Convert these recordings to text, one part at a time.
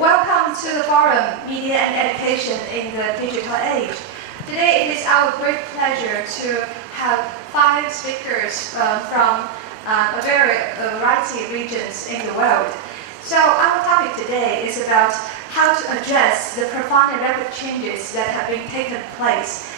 Welcome to the forum, Media and Education in the Digital Age. Today it is our great pleasure to have 5 speakers from a variety of regions in the world. So our topic today is about how to address the profound and rapid changes that have been taken place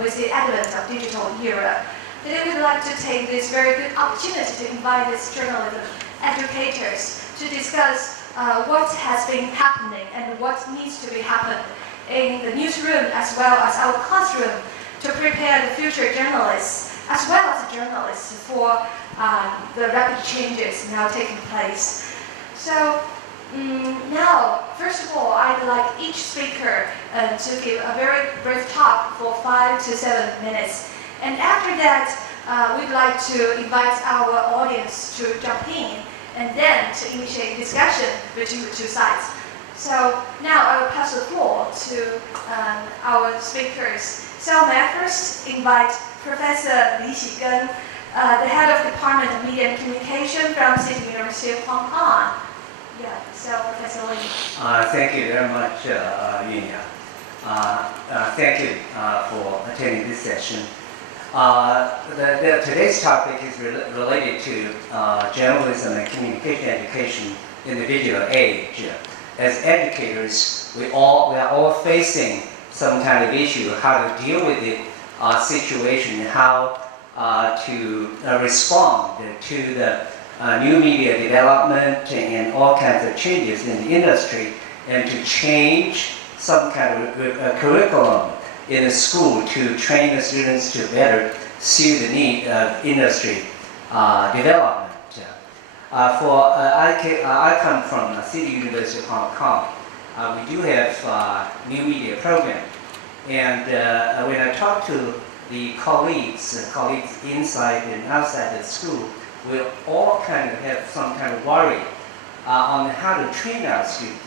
with the advent of digital era. Today we'd like to take this very good opportunity to invite these journalism educators to discuss what has been happening and what needs to be happened in the newsroom as well as our classroom to prepare the future journalists as well as journalists for the rapid changes now taking place. So now, first of all, I'd like each speaker to give a very brief talk for 5 to 7 minutes. And after that, we'd like to invite our audience to jump in and then to initiate discussion between the two sides. So now I will pass the floor to our speakers. So may I first invite Professor Li Xigen, the head of Department of Media and Communication from City University of Hong Kong. Yeah, so Professor Li. Thank you very much, Yunya. Thank you for attending this session. Today's topic is related to journalism and communication education in the digital age. As educators, we are all facing some kind of issue, how to deal with the situation, how to respond to the new media development and all kinds of changes in the industry, and to change some kind of curriculum in the school to train the students to better see the need of industry development. I come from City University of Hong Kong. We do have new media program, and when I talk to the colleagues inside and outside the school, we all kind of have some kind of worry on how to train our students.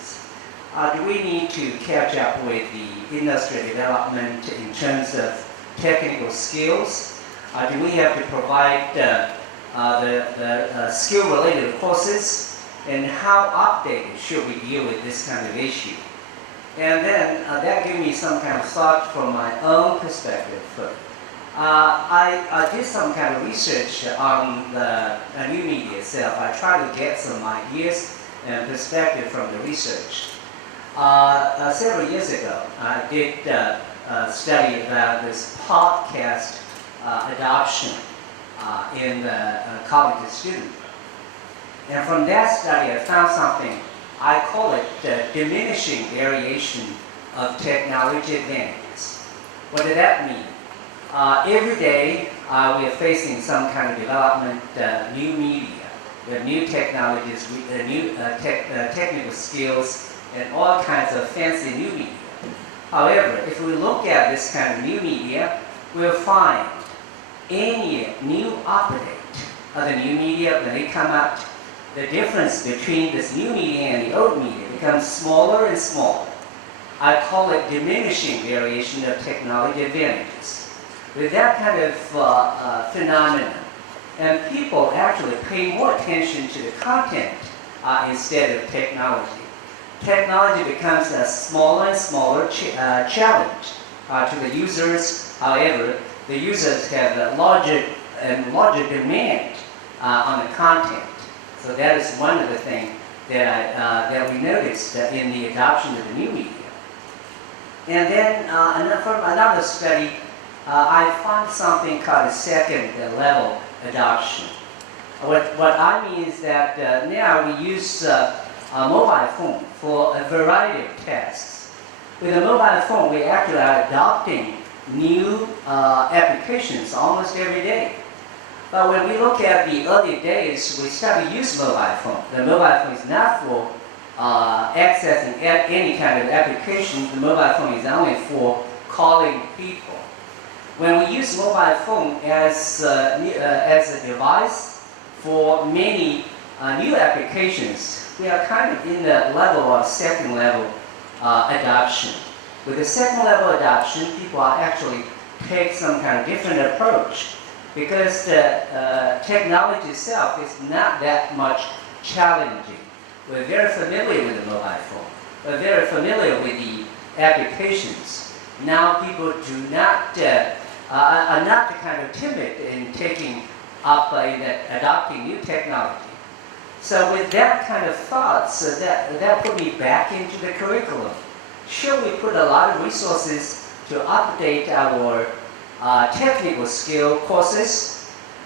Do we need to catch up with the industry development in terms of technical skills? Do we have to provide the skill-related courses? And how updated should we deal with this kind of issue? And then that gave me some kind of thought from my own perspective. I did some kind of research on the new media itself. I tried to get some ideas and perspective from the research. Several years ago, I did a study about this podcast adoption in the college student. And from that study, I found something, I call it the diminishing variation of technology advantages. What did that mean? Every day, we are facing some kind of development, new media, with new technologies, new technical skills, and all kinds of fancy new media. However, if we look at this kind of new media, we'll find any new update of the new media, when they come out, the difference between this new media and the old media becomes smaller and smaller. I call it diminishing variation of technology advantages. With that kind of phenomenon, and people actually pay more attention to the content instead of technology. Technology becomes a smaller and smaller challenge to the users. However, the users have a larger and larger demand on the content. So that is one of the things that we noticed in the adoption of the new media. And then from another study, I found something called a second level adoption. What I mean is that now we use a mobile phone for a variety of tasks. With a mobile phone, we actually are adopting new applications almost every day. But when we look at the early days, we started to use mobile phone. The mobile phone is not for accessing any kind of application. The mobile phone is only for calling people. When we use mobile phone as a device for many new applications, we are kind of in the level of second level adoption. With the second level adoption, people are actually take some kind of different approach, because the technology itself is not that much challenging. We're very familiar with the mobile phone. very familiar with the applications. Now people are not kind of timid in taking up in adopting new technology. So with that kind of thoughts, that put me back into the curriculum. Should we put a lot of resources to update our technical skill courses?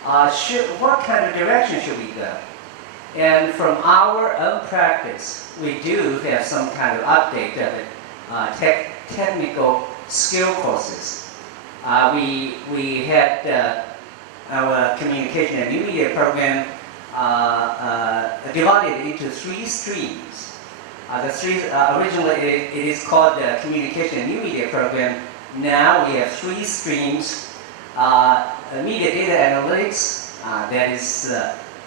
What kind of direction should we go? And from our own practice, we do have some kind of update of it, technical skill courses. We had our communication and new media program divided into 3 streams. Originally it is called the communication and new media program. Now we have 3 streams. Media data analytics,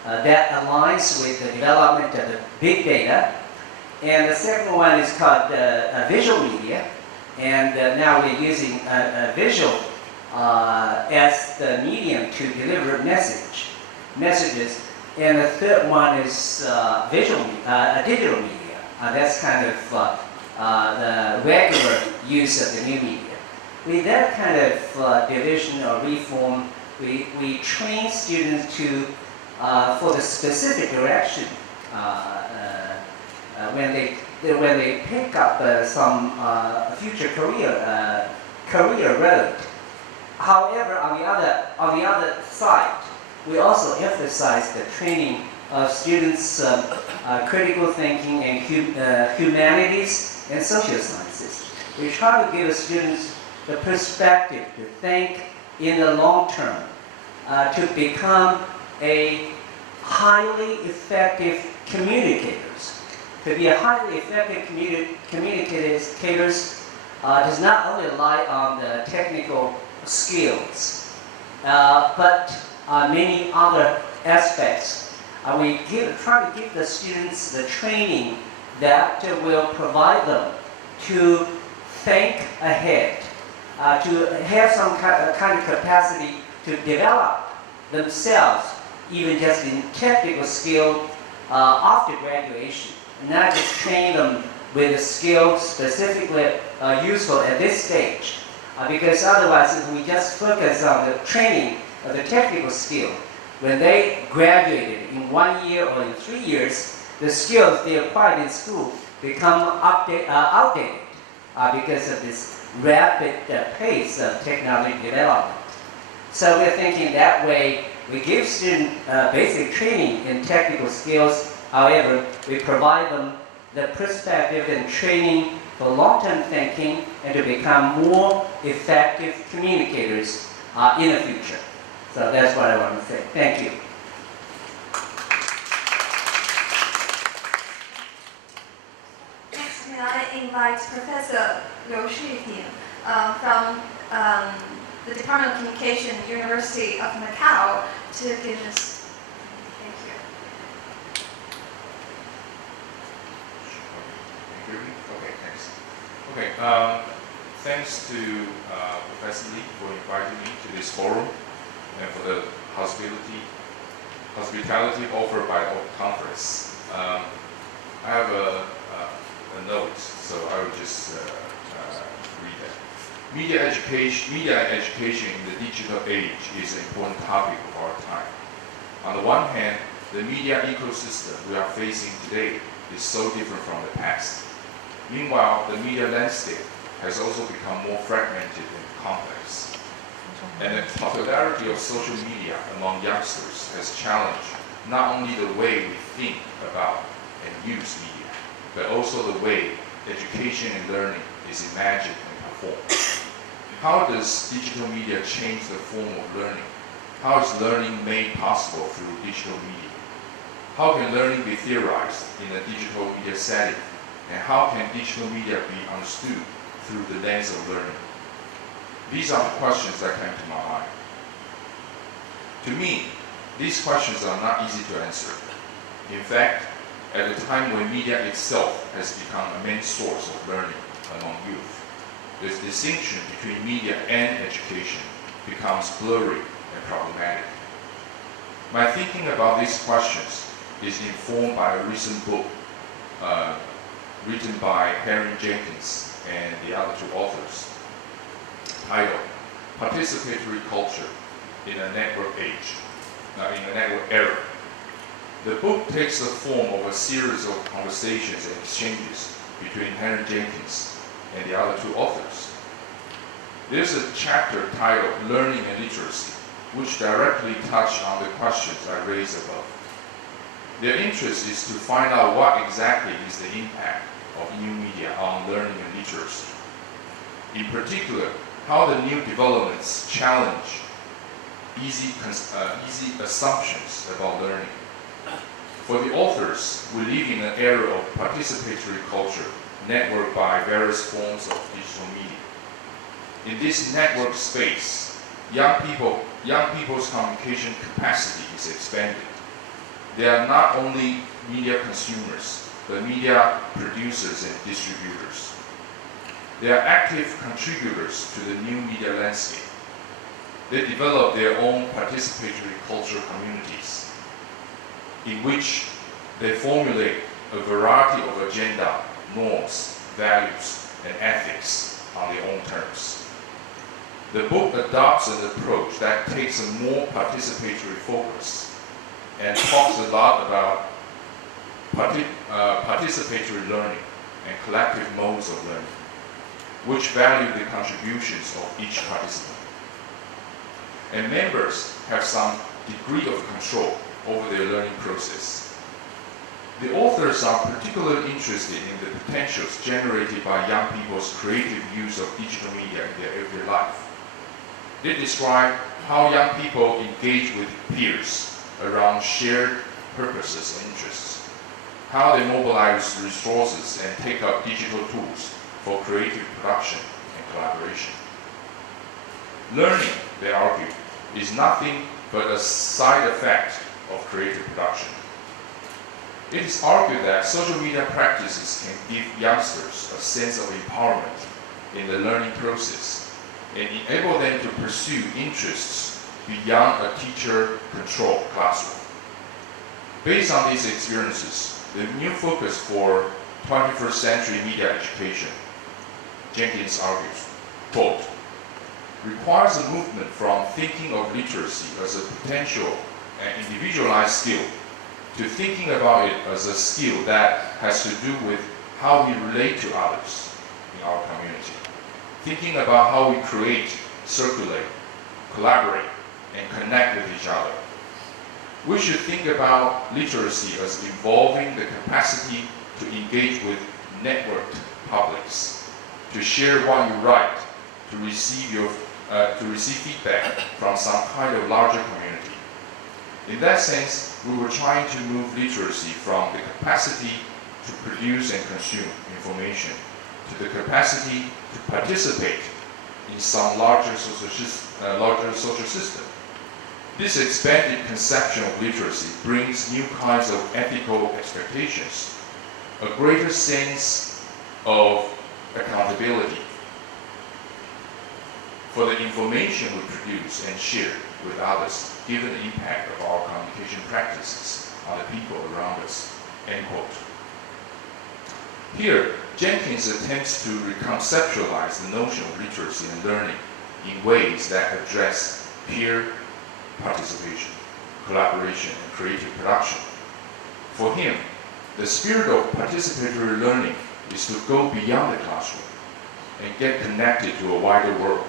that aligns with the development of the big data. And the second one is called visual media. And now we're using visual as the medium to deliver messages. And the third one is digital media. That's kind of the regular use of the new media. With that kind of division or reform, we train students for the specific direction when they pick up some future career road. However, on the other side, we also emphasize the training of students' critical thinking and humanities and social sciences. We try to give students the perspective to think in the long term, to become a highly effective communicators. To be a highly effective communicators does not only rely on the technical skills, but many other aspects. We try to give the students the training that will provide them to think ahead, to have some kind of capacity to develop themselves, even just in technical skill after graduation, not just train them with the skills specifically useful at this stage. Because otherwise, if we just focus on the training of the technical skill, when they graduated in 1 year or in 3 years, the skills they acquired in school become outdated because of this rapid pace of technology development. So we're thinking that way, we give students basic training in technical skills. However, we provide them the perspective and training for long-term thinking and to become more effective communicators in the future. So that's what I want to say. Thank you. Next, may I invite Professor Liu Shiping from the Department of Communication, University of Macau, to give us. Thank you. Okay, thanks. Okay, thanks to Professor Lee for inviting me to this forum and for the hospitality offered by the conference. I have a note, so I will just read that. Media and education in the digital age is an important topic of our time. On the one hand, the media ecosystem we are facing today is so different from the past. Meanwhile, the media landscape has also become more fragmented and complex. And the popularity of social media among youngsters has challenged not only the way we think about and use media, but also the way education and learning is imagined and performed. How does digital media change the form of learning? How is learning made possible through digital media? How can learning be theorized in a digital media setting? And how can digital media be understood through the lens of learning? These are the questions that came to my mind. To me, these questions are not easy to answer. In fact, at a time when media itself has become a main source of learning among youth, the distinction between media and education becomes blurry and problematic. My thinking about these questions is informed by a recent book, written by Henry Jenkins and the other two authors, titled Participatory Culture in a Network Age, in a Network Era. The book takes the form of a series of conversations and exchanges between Henry Jenkins and the other two authors. There's a chapter titled Learning and Literacy, which directly touch on the questions I raised above. Their interest is to find out what exactly is the impact of new media on learning and literacy. In particular, how the new developments challenge easy assumptions about learning. For the authors, we live in an era of participatory culture, networked by various forms of digital media. In this network space, young people's communication capacity is expanded. They are not only media consumers, but media producers and distributors. They are active contributors to the new media landscape. They develop their own participatory culture communities, in which they formulate a variety of agenda, norms, values, and ethics on their own terms. The book adopts an approach that takes a more participatory focus and talks a lot about participatory learning and collective modes of learning, which value the contributions of each participant. And members have some degree of control over their learning process. The authors are particularly interested in the potentials generated by young people's creative use of digital media in their everyday life. They describe how young people engage with peers around shared purposes and interests, how they mobilize resources and take up digital tools for creative production and collaboration. Learning, they argue, is nothing but a side effect of creative production. It is argued that social media practices can give youngsters a sense of empowerment in the learning process and enable them to pursue interests beyond a teacher-controlled classroom. Based on these experiences, the new focus for 21st century media education, Jenkins argues, quote, requires a movement from thinking of literacy as a potential and individualized skill to thinking about it as a skill that has to do with how we relate to others in our community, thinking about how we create, circulate, collaborate, and connect with each other. We should think about literacy as involving the capacity to engage with networked publics, to share what you write, to receive feedback from some kind of larger community. In that sense, we were trying to move literacy from the capacity to produce and consume information to the capacity to participate in some larger social system. This expanded conception of literacy brings new kinds of ethical expectations, a greater sense of accountability for the information we produce and share with others, given the impact of our communication practices on the people around us, end quote. Here, Jenkins attempts to reconceptualize the notion of literacy and learning in ways that address peer participation, collaboration, and creative production. For him, the spirit of participatory learning is to go beyond the classroom and get connected to a wider world.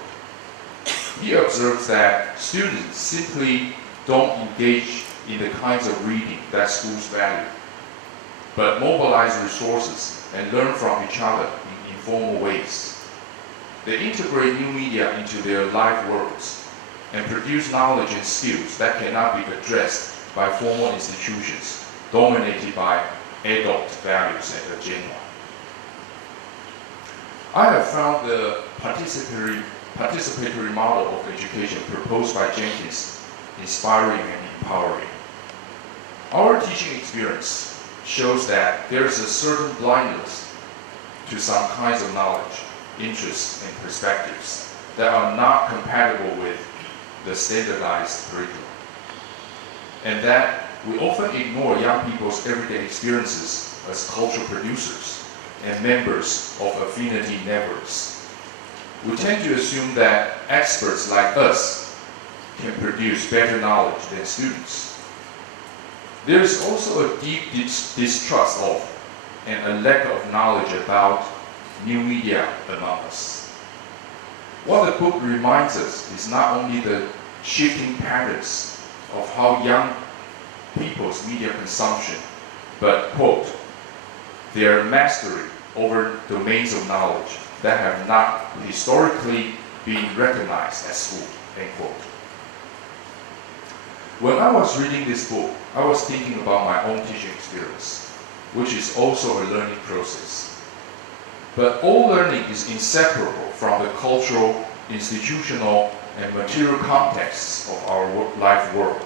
He observes that students simply don't engage in the kinds of reading that schools value, but mobilize resources and learn from each other in informal ways. They integrate new media into their life worlds and produce knowledge and skills that cannot be addressed by formal institutions dominated by adult values and agenda. I have found the participatory model of education proposed by Jenkins inspiring and empowering. Our teaching experience shows that there is a certain blindness to some kinds of knowledge, interests, and perspectives that are not compatible with the standardized curriculum, and that we often ignore young people's everyday experiences as culture producers and members of affinity networks. We tend to assume that experts like us can produce better knowledge than students. There is also a deep distrust of and a lack of knowledge about new media among us. What the book reminds us is not only the shifting patterns of how young people's media consumption, but, quote, their mastery over domains of knowledge that have not historically been recognized at school, end quote. When I was reading this book, I was thinking about my own teaching experience, which is also a learning process. But all learning is inseparable from the cultural, institutional, and material contexts of our life world.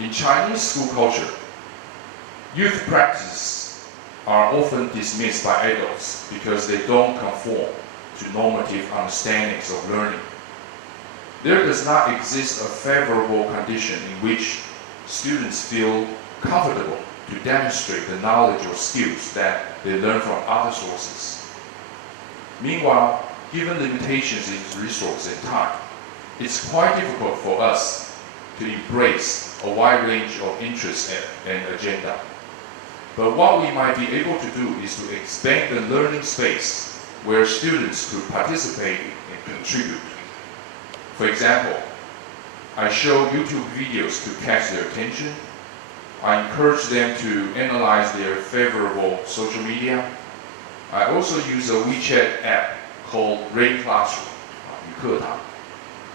In Chinese school culture, youth practices are often dismissed by adults because they don't conform to normative understandings of learning. There does not exist a favorable condition in which students feel comfortable to demonstrate the knowledge or skills that they learn from other sources. Meanwhile, given limitations in resource and time, it's quite difficult for us to embrace a wide range of interests and agenda. But what we might be able to do is to expand the learning space where students could participate and contribute. For example, I show YouTube videos to catch their attention. I encourage them to analyze their favorable social media. I also use a WeChat app called Rain Classroom, 语课堂,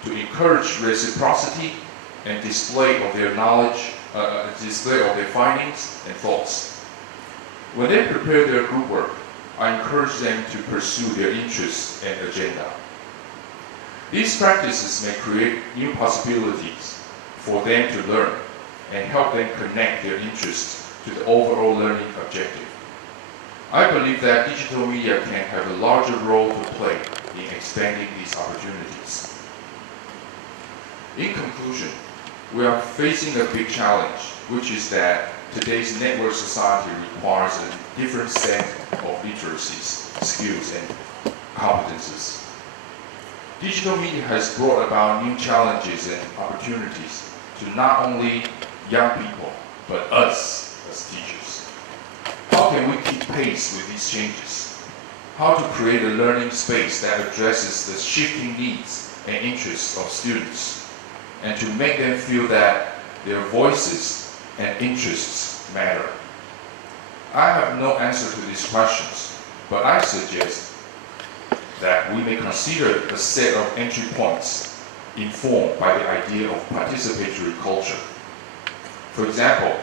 to encourage reciprocity and display of their knowledge, display of their findings and thoughts. When they prepare their group work, I encourage them to pursue their interests and agenda. These practices may create new possibilities for them to learn and help them connect their interests to the overall learning objective. I believe that digital media can have a larger role to play in expanding these opportunities. In conclusion, we are facing a big challenge, which is that today's network society requires a different set of literacies, skills, and competences. Digital media has brought about new challenges and opportunities to not only young people, but us as teachers. How can we keep pace with these changes? How to create a learning space that addresses the shifting needs and interests of students, and to make them feel that their voices and interests matter? I have no answer to these questions, but I suggest that we may consider a set of entry points informed by the idea of participatory culture. For example,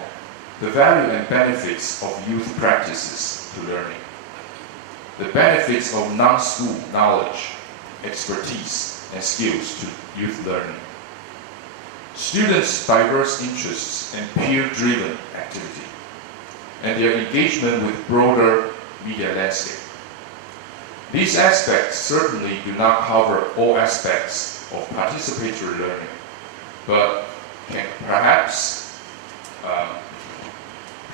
the value and benefits of youth practices to learning, the benefits of non-school knowledge, expertise, and skills to youth learning, students' diverse interests and peer-driven activity, and their engagement with broader media landscape. These aspects certainly do not cover all aspects of participatory learning, but can perhaps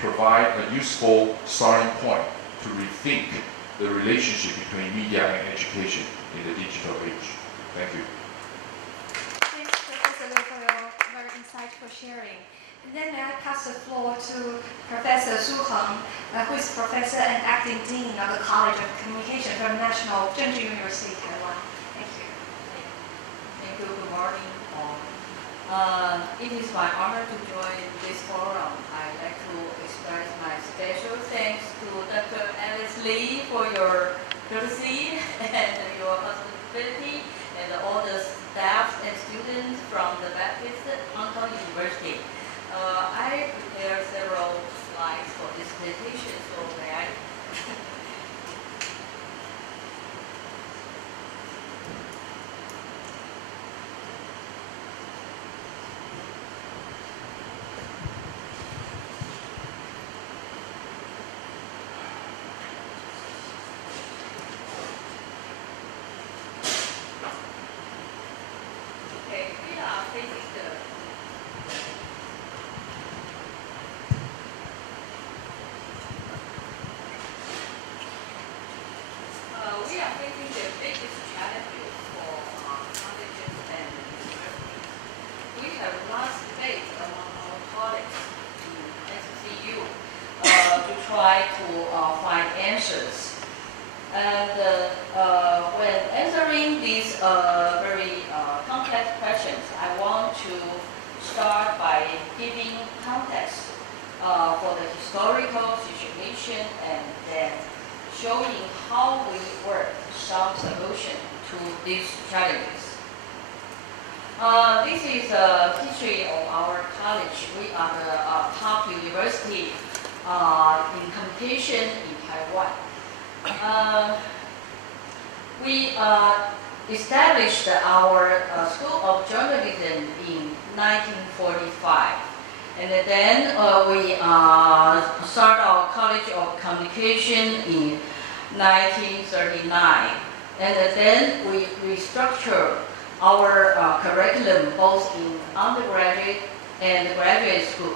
provide a useful starting point to rethink the relationship between media and education in the digital age. Thank you. Thanks, Professor Liu, for your very insightful sharing. And then may I pass the floor to Professor Su Heng, who is Professor and Acting Dean of the College of Communication from National Zhengzhou University, Taiwan. Thank you. Thank you. Good morning, all. It is my honor to join this forum. I'd like to express my special thanks to Dr. Alice Lee for your courtesy and your hospitality, and all the staff and students from the Baptist Hong Kong University. I prepared several slides for this presentation, so may I? Okay, we are facing the facing the biggest challenges for colleges and universities. We have lots of debate among our colleagues in SCU to try to find answers. And when answering these very complex questions, I want to start by giving context for the historical situation and then showing how we work to solve solution to these challenges. This is a history of our college. We are the top university in communication in Taiwan. We established our School of Journalism in 1945. And then we started our College of Communication in 1939. And then we restructured our curriculum both in undergraduate and graduate school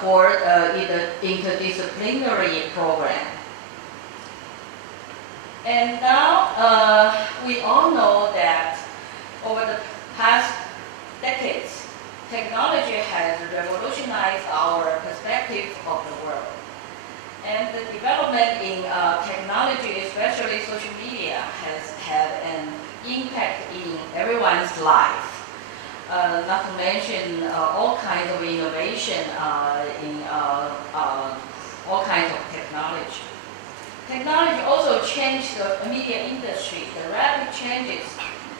toward the interdisciplinary program. And now we all know that over the past decades, technology has revolutionized our perspective of the world. And the development in technology, especially social media, has had an impact in everyone's life. Not to mention all kinds of innovation in all kinds of technology. Technology also changed the media industry. The rapid changes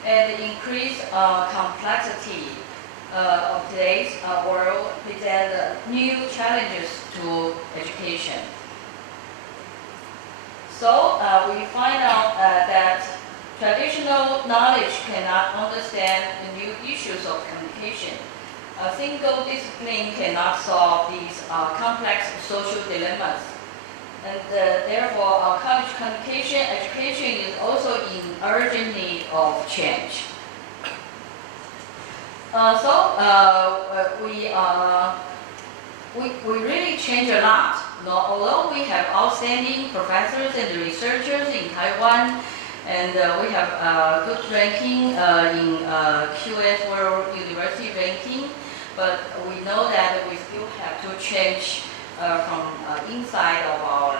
and the increased complexity of today's world present new challenges to education. So we find out that traditional knowledge cannot understand the new issues of communication. A single discipline cannot solve these complex social dilemmas. And therefore, our college communication education is also in urgent need of change. We really change a lot. Although we have outstanding professors and researchers in Taiwan, and we have good ranking in QS World University ranking, but we know that we still have to change from inside of our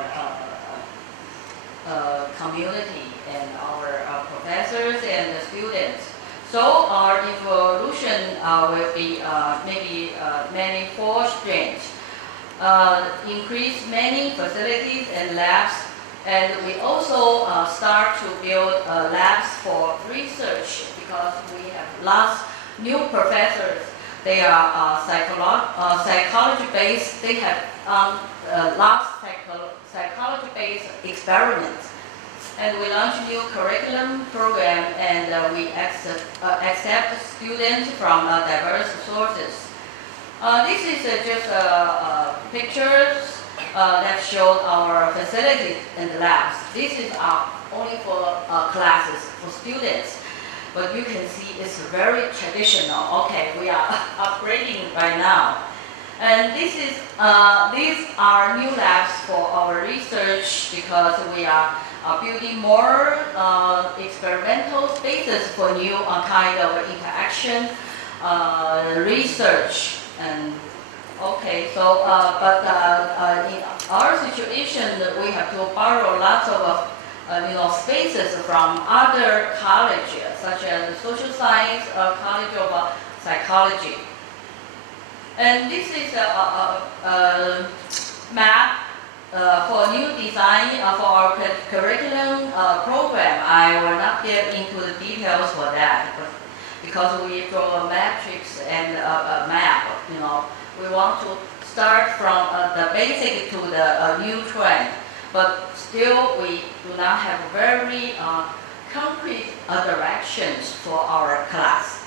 community and our professors and the students. So our evolution will be maybe many-fold strange. Increase many facilities and labs, and we also start to build labs for research because we have lots new professors. They are psychology-based. They have lots of psychology-based experiments. And we launch new curriculum program, and we accept students from diverse sources. This is just pictures that show our facilities and labs. This is only for classes, for students. But you can see it's very traditional. Okay, we are upgrading right now. And these are new labs for our research because we are building more experimental spaces for new kind of interaction research. And okay, so in our situation, we have to borrow lots of spaces from other colleges, such as social science, College of Psychology. And this is a map for new design for our curriculum program. I will not get into the details for that, but because we draw a matrix and a map, we want to start from the basic to the new trend, but still we do not have very concrete directions for our class.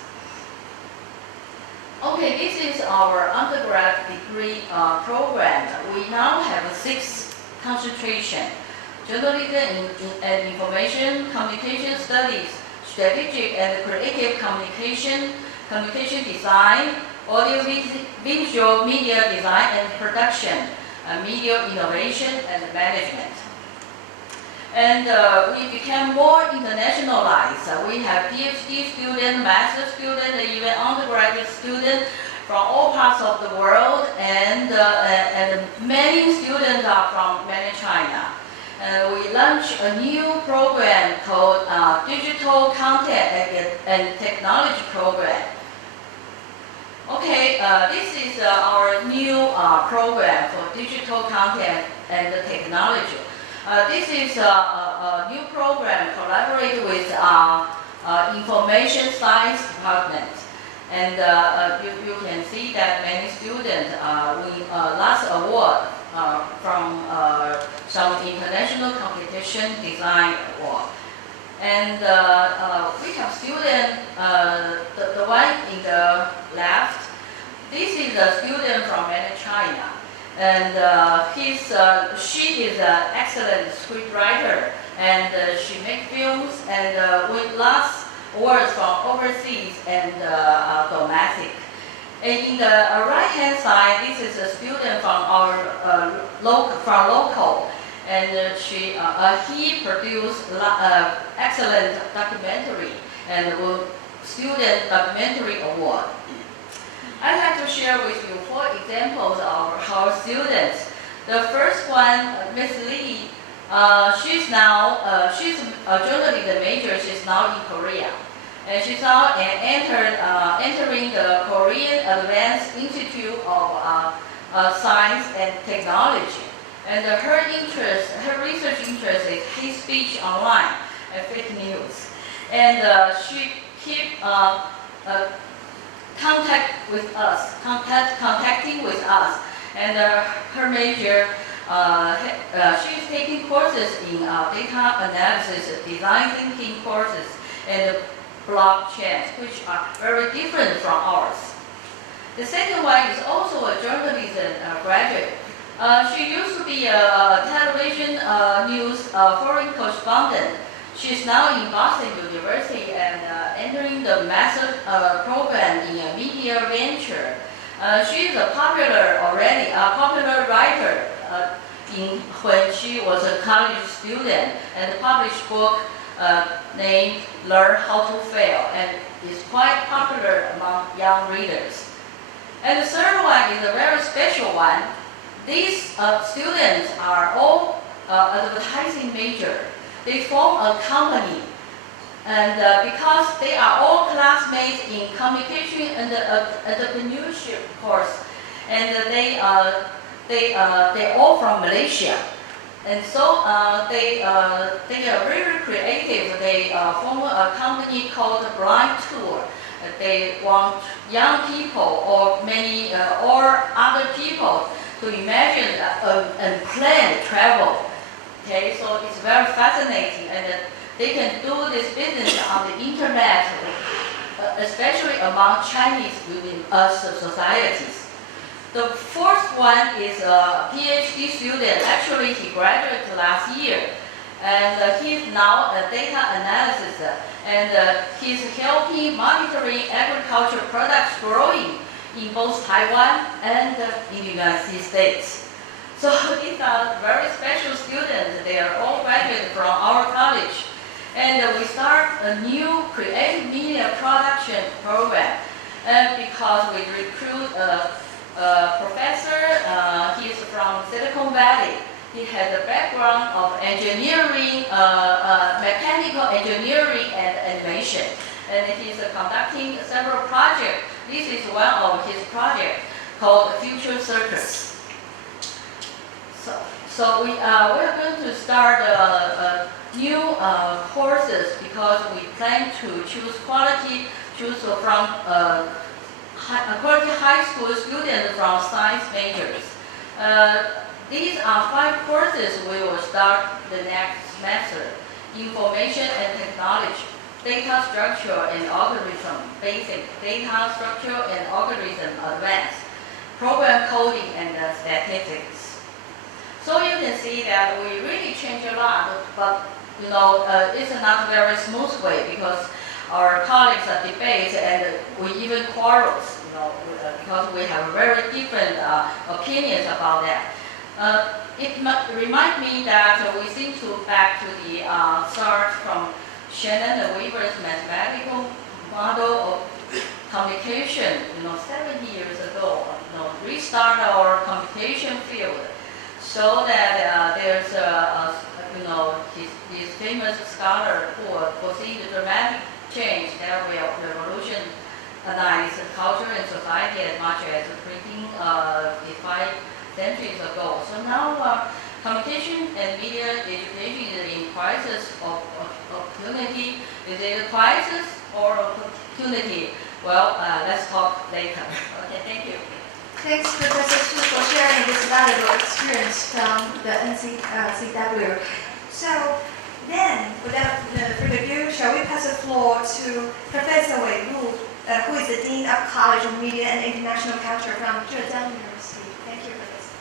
Okay, this is our undergrad degree program. We now have 6 concentration: journalism and information, communication studies, strategic and creative communication, communication design, audio-visual media design and production, media innovation and management. And we became more internationalized. We have PhD students, master students, and even undergraduate students from all parts of the world, and many students are from mainland China. We launched a new program called Digital Content and Technology Program. Okay, this is our new program for digital content and technology. This is a new program collaborated with information science department. And you can see that many students win last award from some international competition design award. And we have students, the one in the left, this is a student from mainland China. And she is an excellent scriptwriter, and she makes films and win lots awards from overseas and domestic. And in the right-hand side, this is a student from our local, and he produced excellent documentary and won student documentary award. I'd like to share with you 4 examples of our students. The first one, Miss Lee, she's a journalism major. She's now in Korea, and she's now entering the Korean Advanced Institute of Science and Technology. And her research interest is hate speech online and fake news. And she keep contacting with us. And her major, she's taking courses in data analysis, design thinking courses, and blockchain, which are very different from ours. The second one is also a journalism graduate. She used to be a television news foreign correspondent. She's now in Boston University and entering the master program in media venture. She is a popular writer when she was a college student, and published book named Learn How to Fail, and is quite popular among young readers. And the third one is a very special one. These students are all advertising major. They form a company, and because they are all classmates in communication and entrepreneurship course, and they all from Malaysia, and so they are very creative. They form a company called Blind Tour. They want young people or other people to imagine and plan travel. Okay, so it's very fascinating, and they can do this business on the internet, especially among Chinese societies. The fourth one is a PhD student. Actually, he graduated last year, and he's now a data analysis, and he's helping monitoring agriculture products growing in both Taiwan and in the United States. So these are very special students. They are all graduated from our college. And we start a new creative media production program. And because we recruit a professor, he's from Silicon Valley. He has a background of engineering, mechanical engineering and animation. And he's conducting several projects. This is one of his projects called Future Circus. So we are going to start new courses because we plan to choose from quality high school students from science majors. These are 5 courses we will start the next semester: information and technology, data structure and algorithm basic, data structure and algorithm advanced, program coding and statistics. So you can see that we really change a lot, but it's not a very smooth way because our colleagues are debate and we even quarrels, because we have very different opinions about that. reminds me that we think back to the start from Shannon and Weaver's mathematical model of communication, 70 years ago, restart our computation field, so that there's his famous scholar who foreseen the dramatic change that will revolutionize culture and society as much as printing 5 centuries ago. So now communication and media education is in crisis of opportunity. Is it a crisis or opportunity? Well, let's talk later. Okay, thank you. Thanks, Professor Su, for sharing this valuable experience from the NCW. So then, without further ado, shall we pass the floor to Professor Wei Lu, who is the Dean of College of Media and International Culture from Zhejiang University. Thank you, Professor.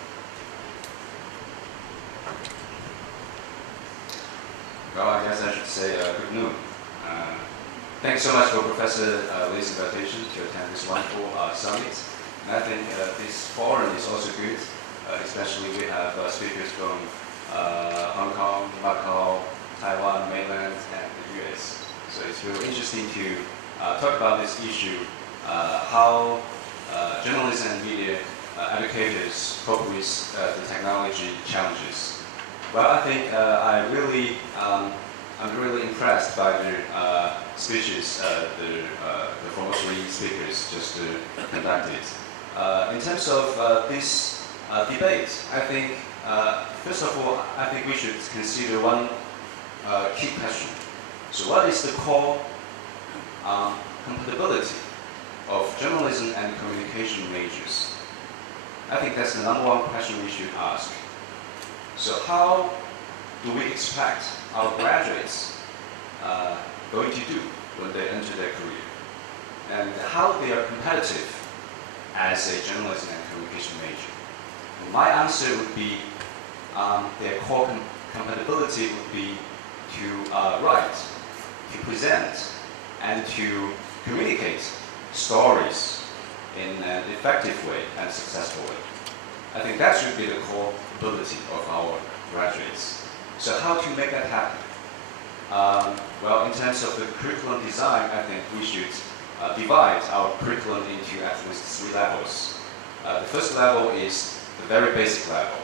Well, I guess I should say good noon. Thanks so much for Professor Li's invitation to attend this wonderful summit. And I think this forum is also good, especially we have speakers from Hong Kong, Macau, Taiwan, mainland, and the US. So it's really interesting to talk about this issue, how journalism and media educators cope with the technology challenges. Well, I think I'm really impressed by the speeches the former 3 speakers just conducted. In terms of this debate, I think first of all, I think we should consider one key question. So, what is the core compatibility of journalism and communication majors? I think that's the number 1 question we should ask. So how do we expect our graduates going to do when they enter their career? And how they are competitive as a journalism and communication major? And my answer would be their core compatibility would be to write, to present, and to communicate stories in an effective way and successful way. I think that should be the core ability of our graduates. So how to make that happen? Well, in terms of the curriculum design, I think we should divide our curriculum into at least 3 levels. The first level is the very basic level.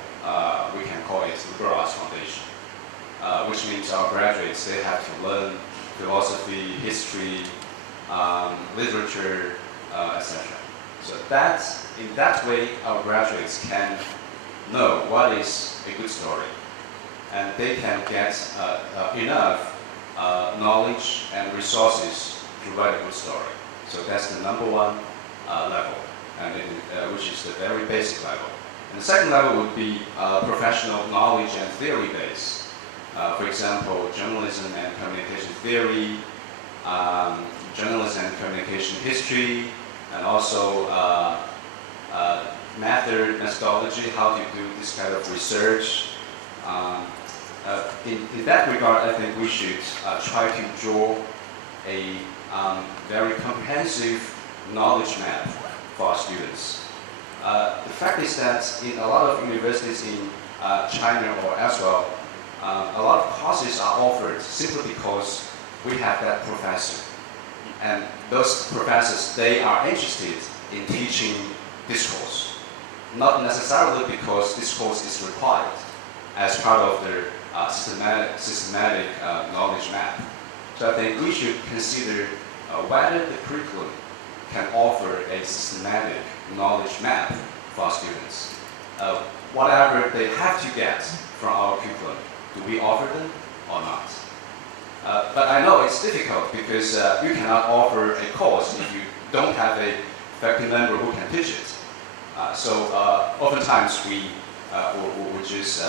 We can call it liberal arts foundation, which means our graduates, they have to learn philosophy, history, literature, etc. So in that way, our graduates can know what is a good story, and they can get enough knowledge and resources to write a good story. So that's the number 1 level, and which is the very basic level. And the second level would be professional knowledge and theory base. For example, journalism and communication theory, journalism and communication history, and also methodology, how to do this kind of research. In that regard, I think we should try to draw a very comprehensive knowledge map for our students. The fact is that in a lot of universities in China or elsewhere, a lot of courses are offered simply because we have that professor. And those professors, they are interested in teaching this course, not necessarily because this course is required as part of their systematic knowledge map. So I think we should consider whether the curriculum can offer a systematic knowledge map for our students. Whatever they have to get from our curriculum, do we offer them or not? But I know it's difficult because you cannot offer a course if you don't have a faculty member who can teach it. So oftentimes we just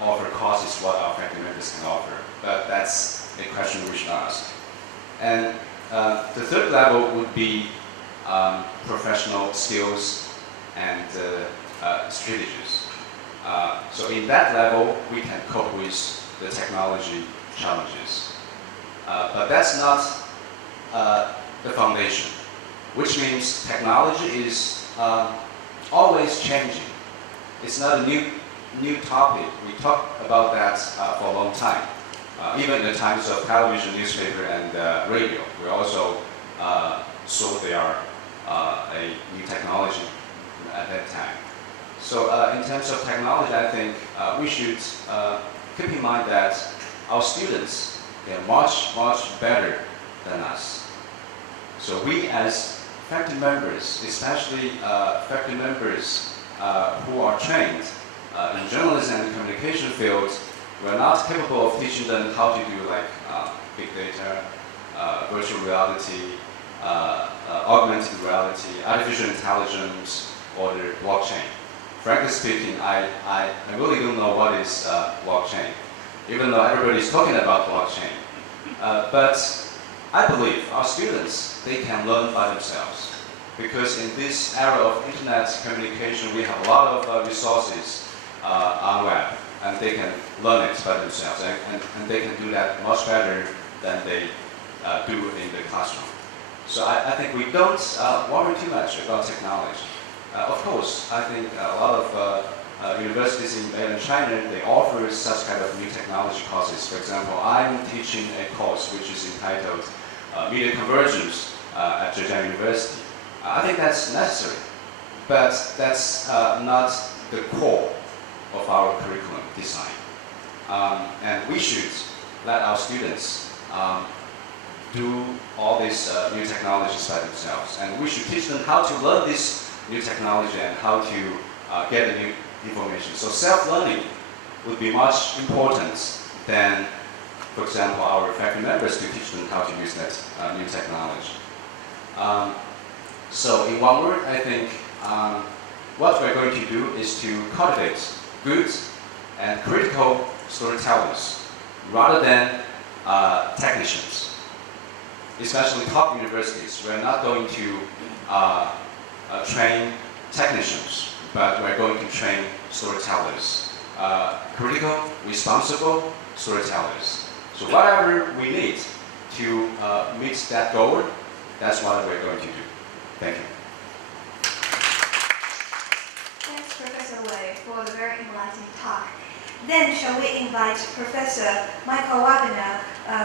offer courses what our faculty members can offer. But that's a question we should ask. And the third level would be professional skills and strategies. So in that level, we can cope with the technology challenges. But that's not the foundation, which means technology is always changing. It's not a new new topic. We talk about that for a long time. Even in the times of television, newspaper, and radio, we also saw there are a new technology at that time. So in terms of technology, I think we should keep in mind that our students, they're much, much better than us. So we as faculty members, especially faculty members who are trained in journalism and communication fields, we're not capable of teaching them how to do like big data, virtual reality, augmented reality, artificial intelligence, or the blockchain. Frankly speaking, I really don't know what is blockchain, even though everybody's talking about blockchain. But I believe our students, they can learn by themselves. Because in this era of internet communication, we have a lot of resources on web, and they can learn it by themselves, and they can do that much better than they do in the classroom. So I think we don't worry too much about technology. Of course, I think a lot of universities in mainland China, they offer such kind of new technology courses. For example, I'm teaching a course which is entitled Media Convergence at Zhejiang University. I think that's necessary, but that's not the core of our curriculum design. And we should let our students do all these new technologies by themselves. And we should teach them how to learn this new technology and how to get the new information. So self-learning would be much important than, for example, our faculty members to teach them how to use that new technology. So in one word, I think what we're going to do is to cultivate good and critical storytellers rather than technicians. Especially top universities, we're not going to train technicians, but we're going to train storytellers. Critical, responsible storytellers. So whatever we need to meet that goal, that's what we're going to do. Thank you. Thanks, Professor Wei, for the very enlightening talk. Then shall we invite Professor Michael Wagner,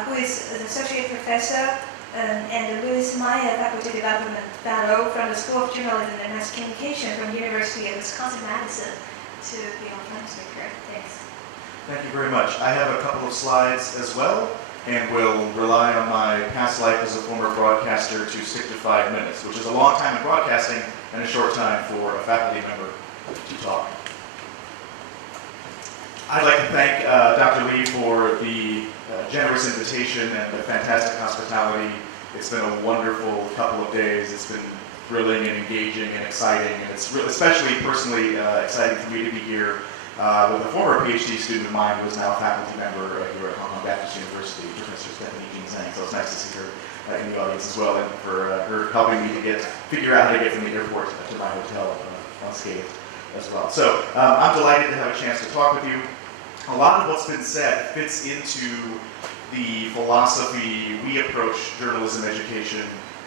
who is an associate professor and the Louis Meyer Faculty Development Fellow from the School of Journalism and Mass Communication from the University of Wisconsin-Madison, to be our final speaker. Thanks. Thank you very much. I have a couple of slides as well, and will rely on my past life as a former broadcaster to stick to 5 minutes, which is a long time in broadcasting and a short time for a faculty member to talk. I'd like to thank Dr. Lee for the generous invitation and the fantastic hospitality. It's been a wonderful couple of days. It's been thrilling and engaging and exciting, and it's especially personally exciting for me to be here with a former PhD student of mine who is now a faculty member here at Hong Kong Baptist University, Professor Stephanie Jean Zhang. So it's nice to see her in the audience as well, and for her helping me to figure out how to get from the airport to my hotel unscathed as well. So I'm delighted to have a chance to talk with you. A lot of what's been said fits into the philosophy we approach journalism education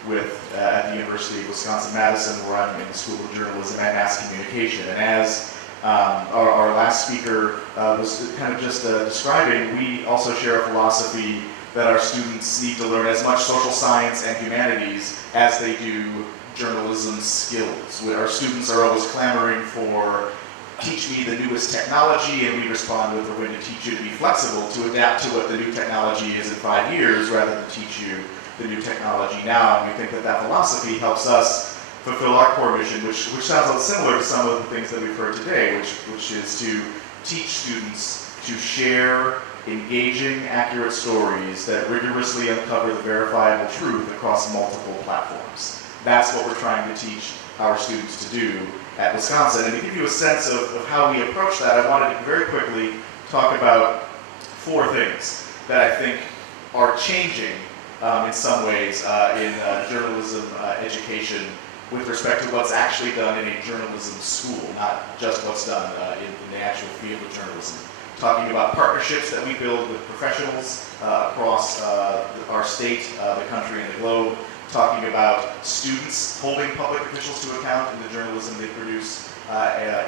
with at the University of Wisconsin-Madison, where I'm in the School of Journalism and Mass Communication. And as our last speaker was kind of just describing, we also share a philosophy that our students need to learn as much social science and humanities as they do journalism skills. Our students are always clamoring for teach me the newest technology, and we respond with, we're going to teach you to be flexible, to adapt to what the new technology is in 5 years, rather than teach you the new technology now. And we think that that philosophy helps us fulfill our core mission, which sounds similar to some of the things that we've heard today, which is to teach students to share engaging, accurate stories that rigorously uncover the verifiable truth across multiple platforms. That's what we're trying to teach our students to do at Wisconsin. And to give you a sense of how we approach that, I wanted to very quickly talk about 4 things that I think are changing in some ways in journalism education with respect to what's actually done in a journalism school, not just what's done in the actual field of journalism. Talking about partnerships that we build with professionals across our state, the country, and the globe. Talking about students holding public officials to account in the journalism they produce,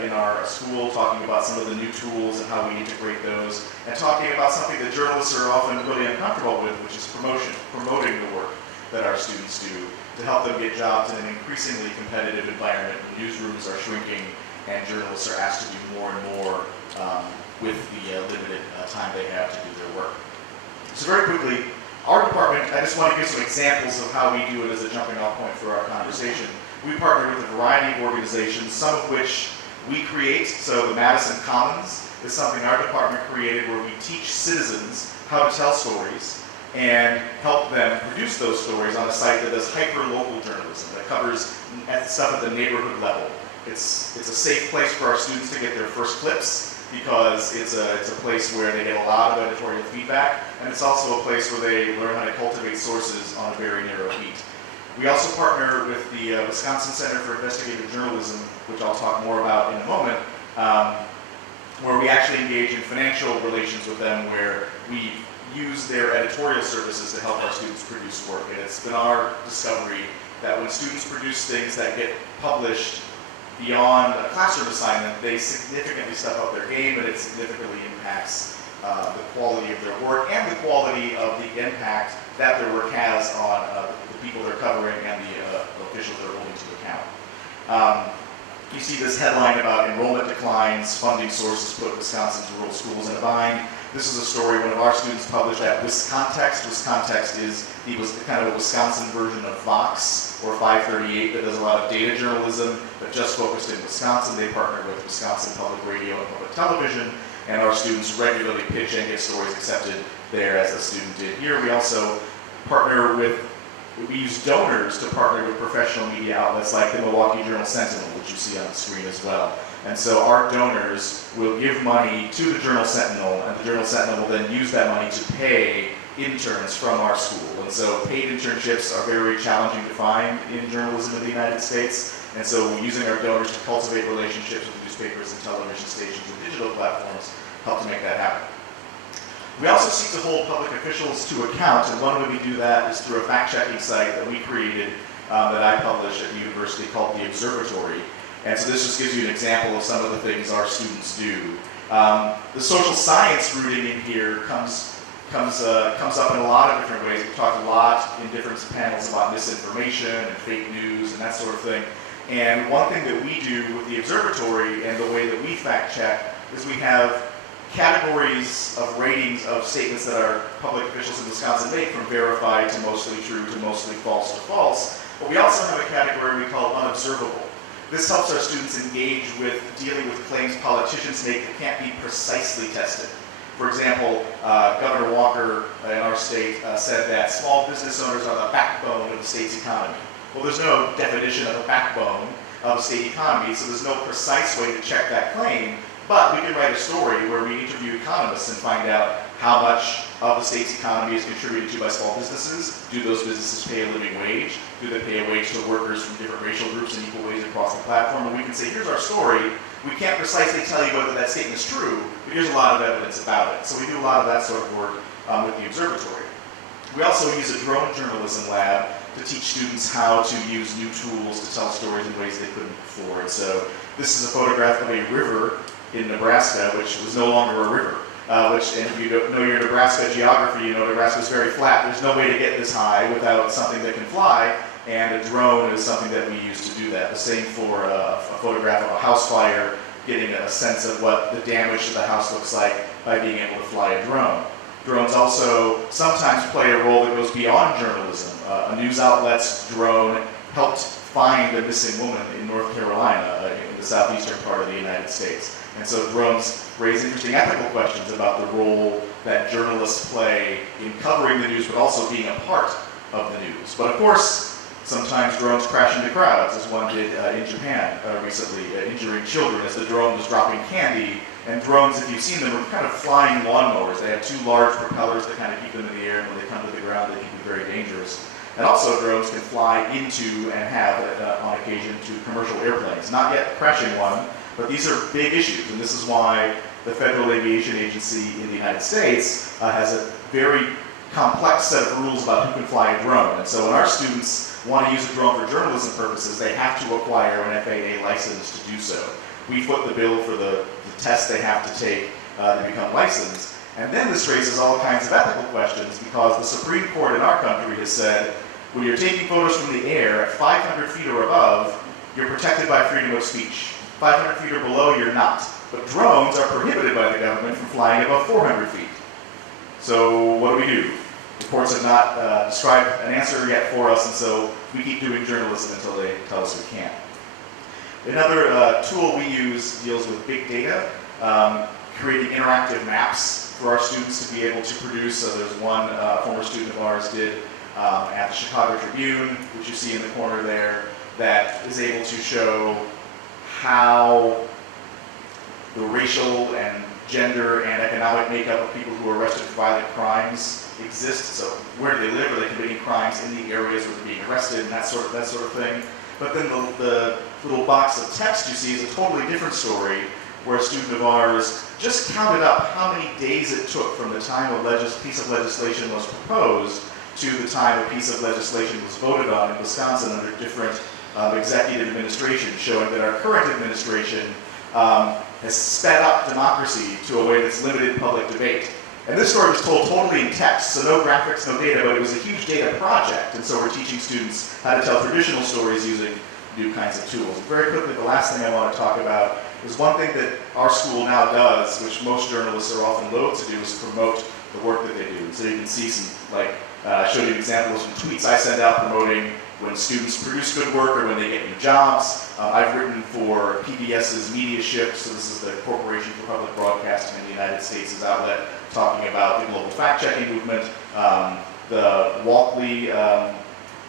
in our school, talking about some of the new tools and how we integrate those, and talking about something that journalists are often really uncomfortable with, which is promoting the work that our students do to help them get jobs in an increasingly competitive environment where newsrooms are shrinking and journalists are asked to do more and more with the limited time they have to do their work. So very quickly, our department, I just want to give some examples of how we do it as a jumping off point for our conversation. We partner with a variety of organizations, some of which we create. So the Madison Commons is something our department created where we teach citizens how to tell stories and help them produce those stories on a site that does hyper-local journalism, that covers stuff at the neighborhood level. It's a safe place for our students to get their first clips because it's a place where they get a lot of editorial feedback, and it's also a place where they learn how to cultivate sources on a very narrow beat. We also partner with the Wisconsin Center for Investigative Journalism, which I'll talk more about in a moment, where we actually engage in financial relations with them, where we use their editorial services to help our students produce work. And it's been our discovery that when students produce things that get published beyond a classroom assignment, they significantly step up their game, and it significantly impacts the quality of their work and the quality of the impact that their work has on the people they're covering and the officials they're holding to account. You see this headline about enrollment declines, funding sources put Wisconsin's rural schools in a bind. This is a story one of our students published at Wiscontext. Wiscontext is kind of a Wisconsin version of Vox or 538 that does a lot of data journalism, but just focused in Wisconsin. They partner with Wisconsin Public Radio and Public Television, and our students regularly pitch and get stories accepted there, as the student did here. We also partner with, we use donors to partner with professional media outlets like the Milwaukee Journal Sentinel, which you see on the screen as well. And so our donors will give money to the Journal Sentinel, and the Journal Sentinel will then use that money to pay interns from our school. And so paid internships are very challenging to find in journalism in the United States. And so using our donors to cultivate relationships with newspapers and television stations and digital platforms help to make that happen. We also seek to hold public officials to account, and one way we do that is through a fact-checking site that we created that I publish at the university called The Observatory. And so this just gives you an example of some of the things our students do. The social science rooting in here comes up in a lot of different ways. We've talked a lot in different panels about misinformation and fake news and that sort of thing. And one thing that we do with the observatory and the way that we fact check is we have categories of ratings of statements that our public officials in Wisconsin make, from verified to mostly true to mostly false to false. But we also have a category we call unobservable. This helps our students engage with dealing with claims politicians make that can't be precisely tested. For example, Governor Walker in our state said that small business owners are the backbone of the state's economy. Well, there's no definition of a backbone of a state economy, so there's no precise way to check that claim, but we can write a story where we interview economists and find out how much of the state's economy is contributed to by small businesses. Do those businesses pay a living wage? Do they pay a wage to workers from different racial groups in equal ways across the platform? And we can say, here's our story. We can't precisely tell you whether that statement is true, but here's a lot of evidence about it. So we do a lot of that sort of work with the observatory. We also use a drone journalism lab to teach students how to use new tools to tell stories in ways they couldn't before. And so this is a photograph of a river in Nebraska, which was no longer a river. And if you don't know your Nebraska geography, you know Nebraska is very flat. There's no way to get this high without something that can fly, and a drone is something that we use to do that. The same for a photograph of a house fire, getting a sense of what the damage to the house looks like by being able to fly a drone. Drones also sometimes play a role that goes beyond journalism. A news outlet's drone helped find a missing woman in North Carolina, in the southeastern part of the United States. And so drones raise interesting ethical questions about the role that journalists play in covering the news, but also being a part of the news. But of course, sometimes drones crash into crowds, as one did in Japan recently, injuring children as the drone was dropping candy. And drones, if you've seen them, are kind of flying lawnmowers. They have two large propellers that kind of keep them in the air, and when they come to the ground, they can be very dangerous. And also, drones can fly into and have, on occasion, to commercial airplanes. Not yet crashing one, but these are big issues, and this is why the Federal Aviation Agency in the United States has a very complex set of rules about who can fly a drone. And so when our students want to use a drone for journalism purposes, they have to acquire an FAA license to do so. we foot the bill for the tests they have to take to become licensed. And then this raises all kinds of ethical questions because the Supreme Court in our country has said, when you're taking photos from the air at 500 feet or above, you're protected by freedom of speech. 500 feet or below, you're not. But drones are prohibited by the government from flying above 400 feet. So what do? The courts have not described an answer yet for us, and so we keep doing journalism until they tell us we can't. Another tool we use deals with big data, creating interactive maps for our students to be able to produce. So there's one former student of ours did at the Chicago Tribune, which you see in the corner there, that is able to show how the racial and gender and economic makeup of people who are arrested for violent crimes exist. So where do they live? Are they committing crimes in the areas where they're being arrested and that sort of thing? But then the little box of text you see is a totally different story, where a student of ours just counted up how many days it took from the time a piece of legislation was proposed to the time a piece of legislation was voted on in Wisconsin under different executive administrations, showing that our current administration has sped up democracy to a way that's limited public debate. And this story was told totally in text, so no graphics, no data, but it was a huge data project, and so we're teaching students how to tell traditional stories using new kinds of tools. Very quickly, the last thing I want to talk about is one thing that our school now does, which most journalists are often loath to do, is promote the work that they do. So you can see some, I showed you examples from tweets I send out promoting when students produce good work or when they get new jobs. I've written for PBS's Media Shift, so this is the Corporation for Public Broadcasting in the United States' outlet, talking about the global fact-checking movement. The Walkley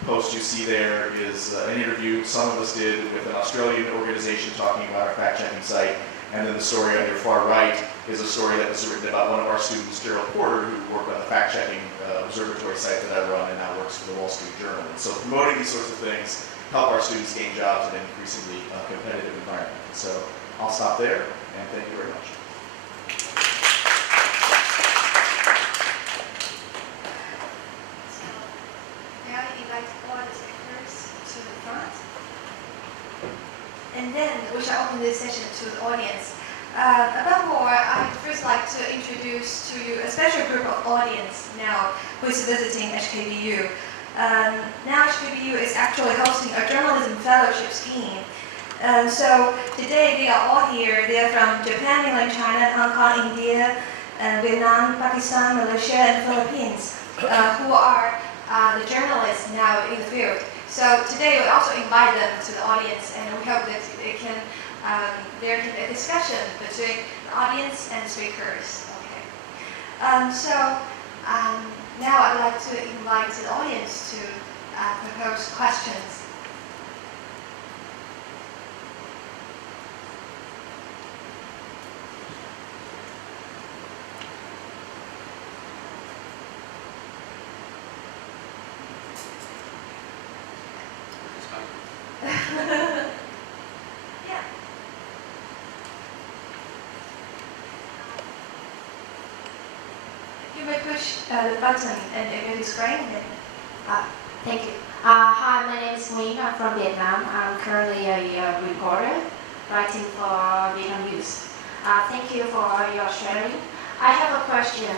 post you see there is an interview some of us did with an Australian organization talking about our fact-checking site. And then the story on your far right is a story that was written about one of our students, Gerald Porter, who worked on the fact-checking observatory site that I run and now works for the Wall Street Journal. And so promoting these sorts of things help our students gain jobs in an increasingly competitive environment. So I'll stop there, and thank you very much. May I invite all the speakers to the front? And then we shall open this session to the audience. Above all, I'd first like to introduce to you a special group of audience now who is visiting HKBU. Now HKBU is actually hosting a journalism fellowship scheme. So today they are all here. They are from Japan, England, China, Hong Kong, India, Vietnam, Pakistan, Malaysia, and Philippines, who are the journalists now in the field. So today we also invite them to the audience, and we hope that there can be a discussion between the audience and speakers. Okay. Now I'd like to invite the audience to propose questions. Yeah. You may push the button and it will screen it. Thank you. Hi, my name is Nguyen. I'm from Vietnam. I'm currently a reporter writing for Vietnam News. Thank you for your sharing. I have a question.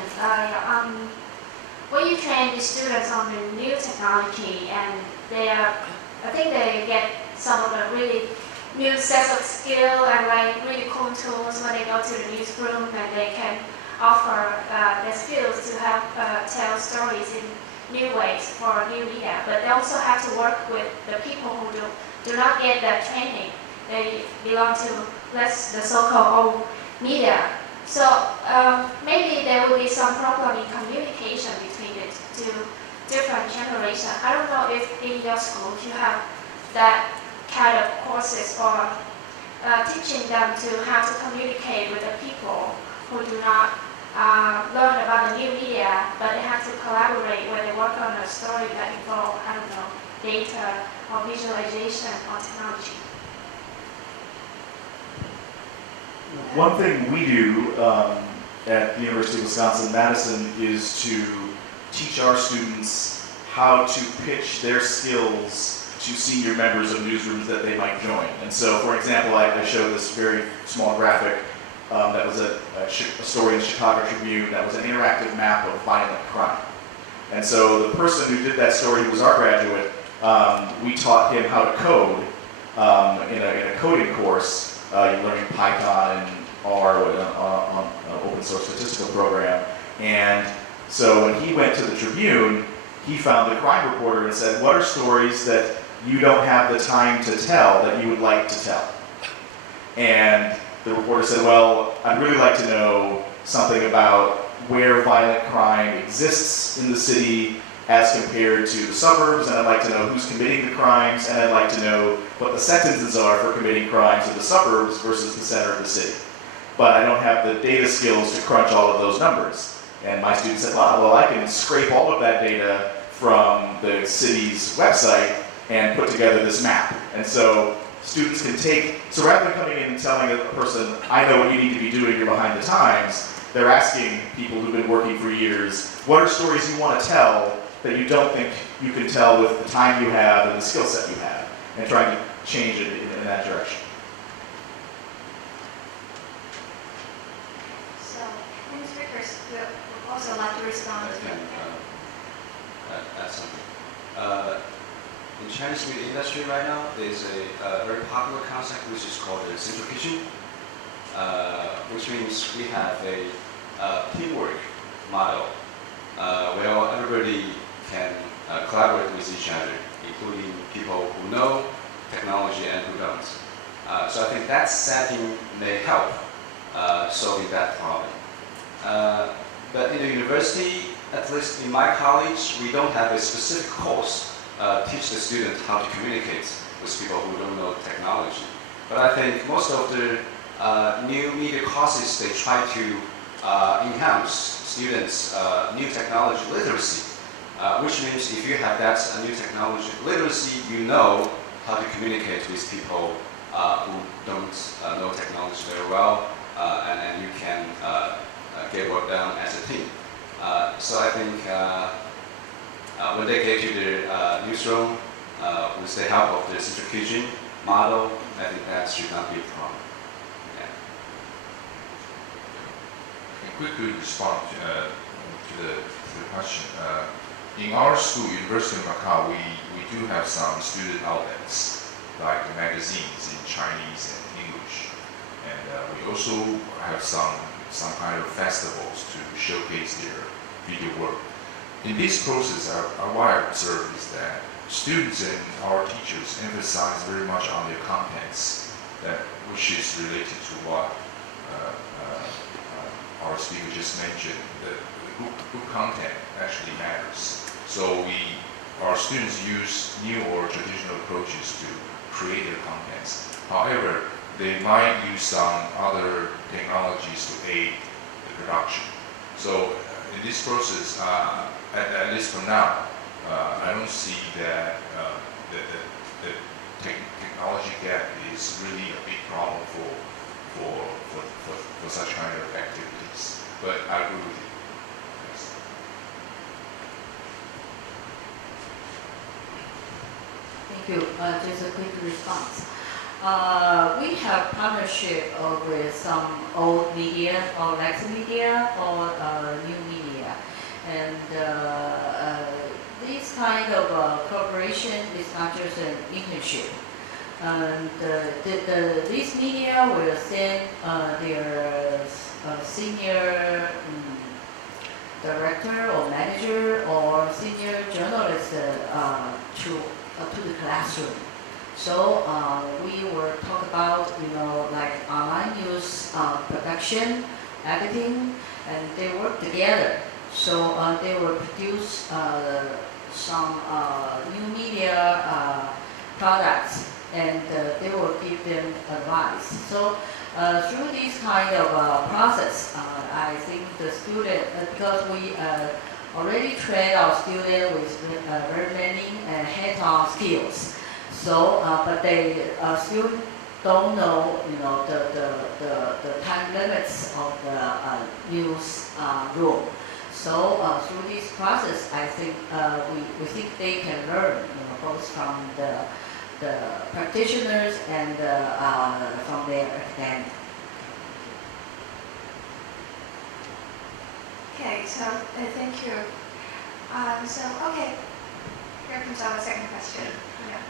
When you train the students on the new technology, and I think they get some of the really new sets of skill and really cool tools when they go to the newsroom, and they can offer their skills to help tell stories in new ways for new media. But they also have to work with the people who do not get that training. They belong to the so-called old media. So maybe there will be some problem in communication between the two different generations. I don't know if in your school you have that kind of courses or teaching them to how to communicate with the people who do not learn about the new media, but they have to collaborate when they work on a story that involves, I don't know, data or visualization or technology. One thing we do at the University of Wisconsin-Madison is to teach our students how to pitch their skills to senior members of newsrooms that they might join. And so, for example, I showed this very small graphic that was a story in the Chicago Tribune that was an interactive map of violent crime. And so the person who did that story, who was our graduate, we taught him how to code in a coding course. You're learning Python and R on an open source statistical program. And so when he went to the Tribune, he found the crime reporter and said, what are stories that you don't have the time to tell that you would like to tell? And the reporter said, well, I'd really like to know something about where violent crime exists in the city as compared to the suburbs, and I'd like to know who's committing the crimes, and I'd like to know what the sentences are for committing crimes in the suburbs versus the center of the city. But I don't have the data skills to crunch all of those numbers. And my student said, well, I can scrape all of that data from the city's website and put together this map. And so students can so rather than coming in and telling a person, I know what you need to be doing, you're behind the times, they're asking people who've been working for years, what are stories you want to tell that you don't think you can tell with the time you have and the skill set you have, and trying to change it in that direction. So, any speakers will also like to respond I to can add something. In Chinese media industry right now, there's a very popular concept which is called the central kitchen, which means we have a teamwork model where everybody can collaborate with each other, including people who know technology and who don't. So I think that setting may help solving that problem. But in the university, at least in my college, we don't have a specific course teach the student how to communicate with people who don't know technology. But I think most of the new media courses, they try to enhance students' new technology literacy, which means if you have that new technology literacy, you know how to communicate with people who don't know technology very well, and you can get work done as a team. So I think when they get to the newsroom, with the help of the central kitchen model, I think that should not be a problem. Yeah. I quickly respond to the question. In our school, University of Macau, we do have some student outlets, like magazines in Chinese and English. And we also have some kind of festivals to showcase their video work. In this process, what I observe is that students and our teachers emphasize very much on their contents, which is related to what our speaker just mentioned. The good content actually matters. So our students use new or traditional approaches to create their contents. However, they might use some other technologies to aid the production. So in this process, at least for now, I don't see that the technology gap is really a big problem for such kind of activities. But I agree with you. Yes. Thank you. Just a quick response. We have partnership with some old media or legacy media or new media. And this kind of cooperation is not just an internship. And this media will send their senior director or manager or senior journalist to the classroom. So we will talk about, like online news production, editing, and they work together. So they will produce some new media products, and they will give them advice. So through this kind of process, I think the student, because we already train our students with very many hands-on skills. So, but they still don't know, the time limits of the news room. So through this process, I think we think they can learn, both from the practitioners and from their academic. Okay, so thank you. Okay, here comes our second question. Yeah.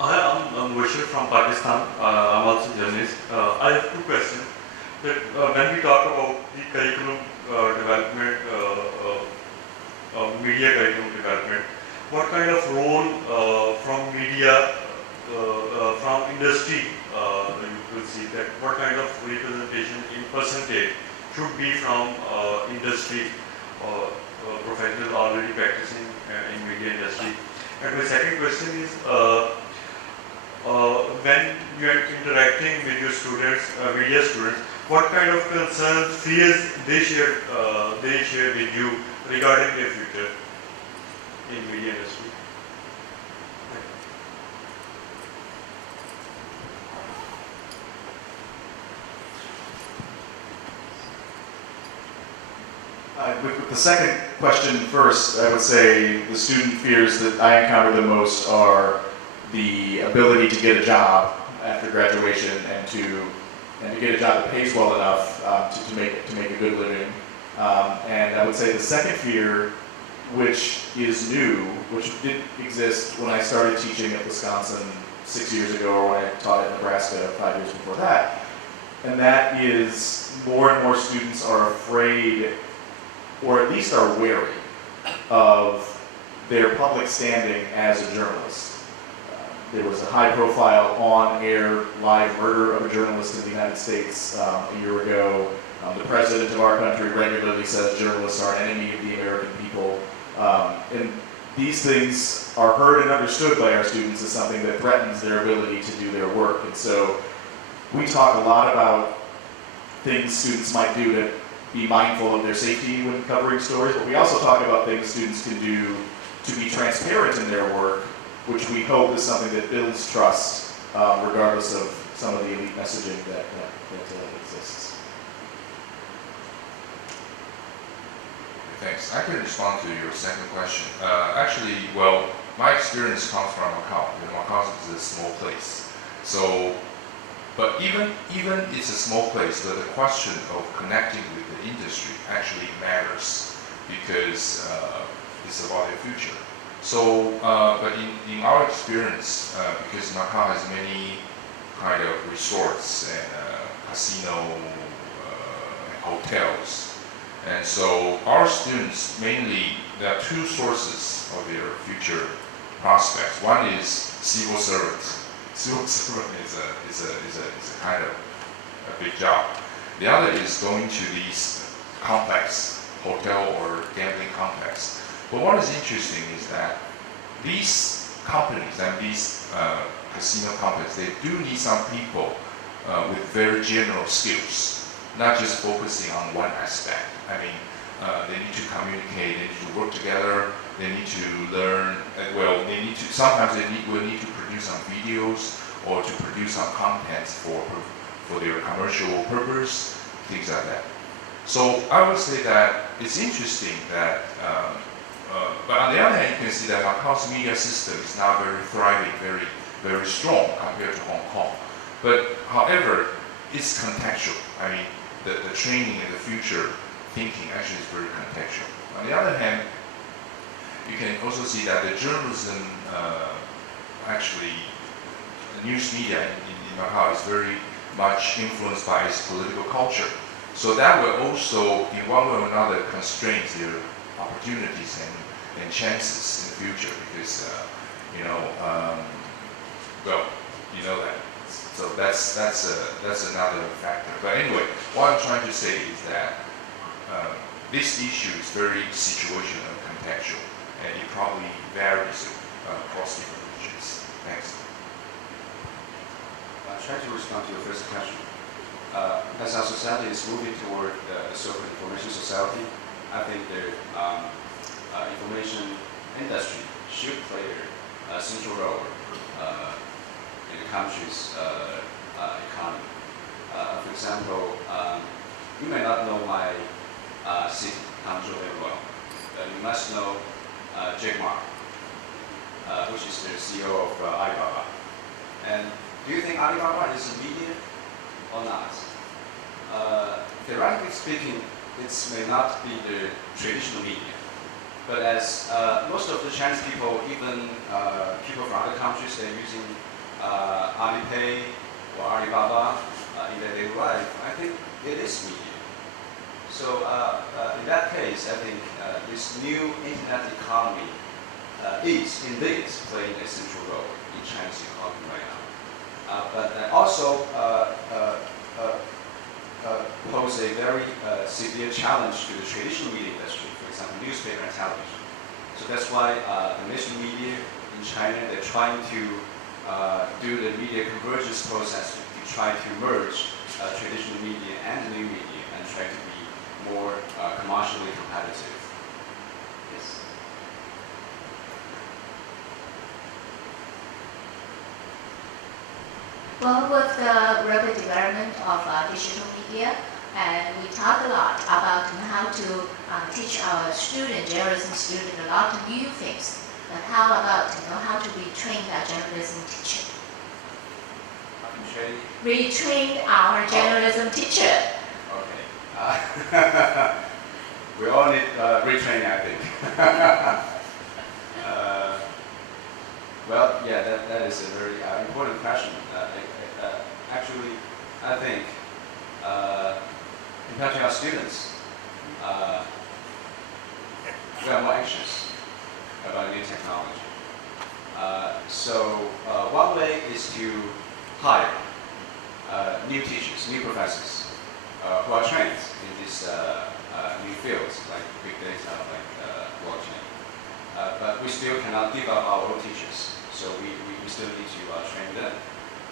Hi, I'm Vishal from Pakistan. I'm also journalist. I have two questions. That when we talk about the curriculum development, media curriculum development, what kind of role from media, from industry, you could see that what kind of representation in percentage should be from industry or professionals already practicing in media industry. And my second question is, when you are interacting with your students, media students, what kind of concerns, fears they share with you regarding their future in media industry? With the second question first, I would say the student fears that I encounter the most are the ability to get a job after graduation and to get a job that pays well enough to make a good living. And I would say the second fear, which is new, which didn't exist when I started teaching at Wisconsin 6 years ago, or when I taught at Nebraska 5 years before that, and that is more and more students are afraid, or at least are wary, of their public standing as a journalist. There was a high-profile, on-air, live murder of a journalist in the United States a year ago. The president of our country regularly says journalists are an enemy of the American people. And these things are heard and understood by our students as something that threatens their ability to do their work. And so we talk a lot about things students might do to be mindful of their safety when covering stories, but we also talk about things students can do to be transparent in their work, which we hope is something that builds trust, regardless of some of the elite messaging that exists. Thanks. I can respond to your second question. Actually, well, my experience comes from Macau. Macau is a small place. So, but even it's a small place, but the question of connecting with the industry actually matters because it's about their future. So, but in our experience, because Macau has many kind of resorts and casino and hotels, and so our students mainly, there are two sources of their future prospects. One is civil servants. Civil servant is a kind of a big job. The other is going to these complex, hotel or gambling complex. But what is interesting is that these companies and these casino companies, they do need some people with very general skills, not just focusing on one aspect. I mean, they need to communicate, they need to work together, they need to learn, well, they need to, sometimes they will need to produce some videos or to produce some content for their commercial purpose, things like that. So I would say that it's interesting that, but on the other hand, you can see that Macau's media system is now very thriving, very strong compared to Hong Kong. But however, it's contextual. I mean, the training and the future thinking actually is very contextual. On the other hand, you can also see that the journalism, actually, the news media in Macau is very much influenced by its political culture. So that will also, in one way or another, constrain their opportunities and chances in the future because, well, you know that. So that's another factor. But anyway, what I'm trying to say is that this issue is very situational and contextual, and it probably varies across different regions. Thanks. I'll try to respond to your first question. As our society is moving toward the so-called information society, I think the information industry should play a central role in the country's economy. For example, you may not know my city, Hangzhou, very well, you must know Jack Ma, which is the CEO of Alibaba. And do you think Alibaba is media or not? Theoretically speaking, it may not be the traditional media. But as most of the Chinese people, even people from other countries, they're using Alipay or Alibaba in their daily life, I think it is media. So in that case, I think this new internet economy is indeed playing a central role in Chinese economy right now. But also pose a very severe challenge to the traditional media industry, for example, newspaper and television. So that's why the mainstream media in China, they're trying to do the media convergence process to try to merge traditional media and new media and try to be more commercially competitive. Yes. Well, with the rapid development of digital media, and we talk a lot about how to teach our journalism student a lot of new things. But how about how to retrain that journalism teacher? Retrain our journalism teacher. Okay. We all need retraining, I think. Well, yeah, that is a very important question. Actually, I think compared to our students, we are more anxious about new technology. So one way is to hire new teachers, new professors who are trained in these new fields like big data, like blockchain. But we still cannot give up our own teachers, so we still need to train them.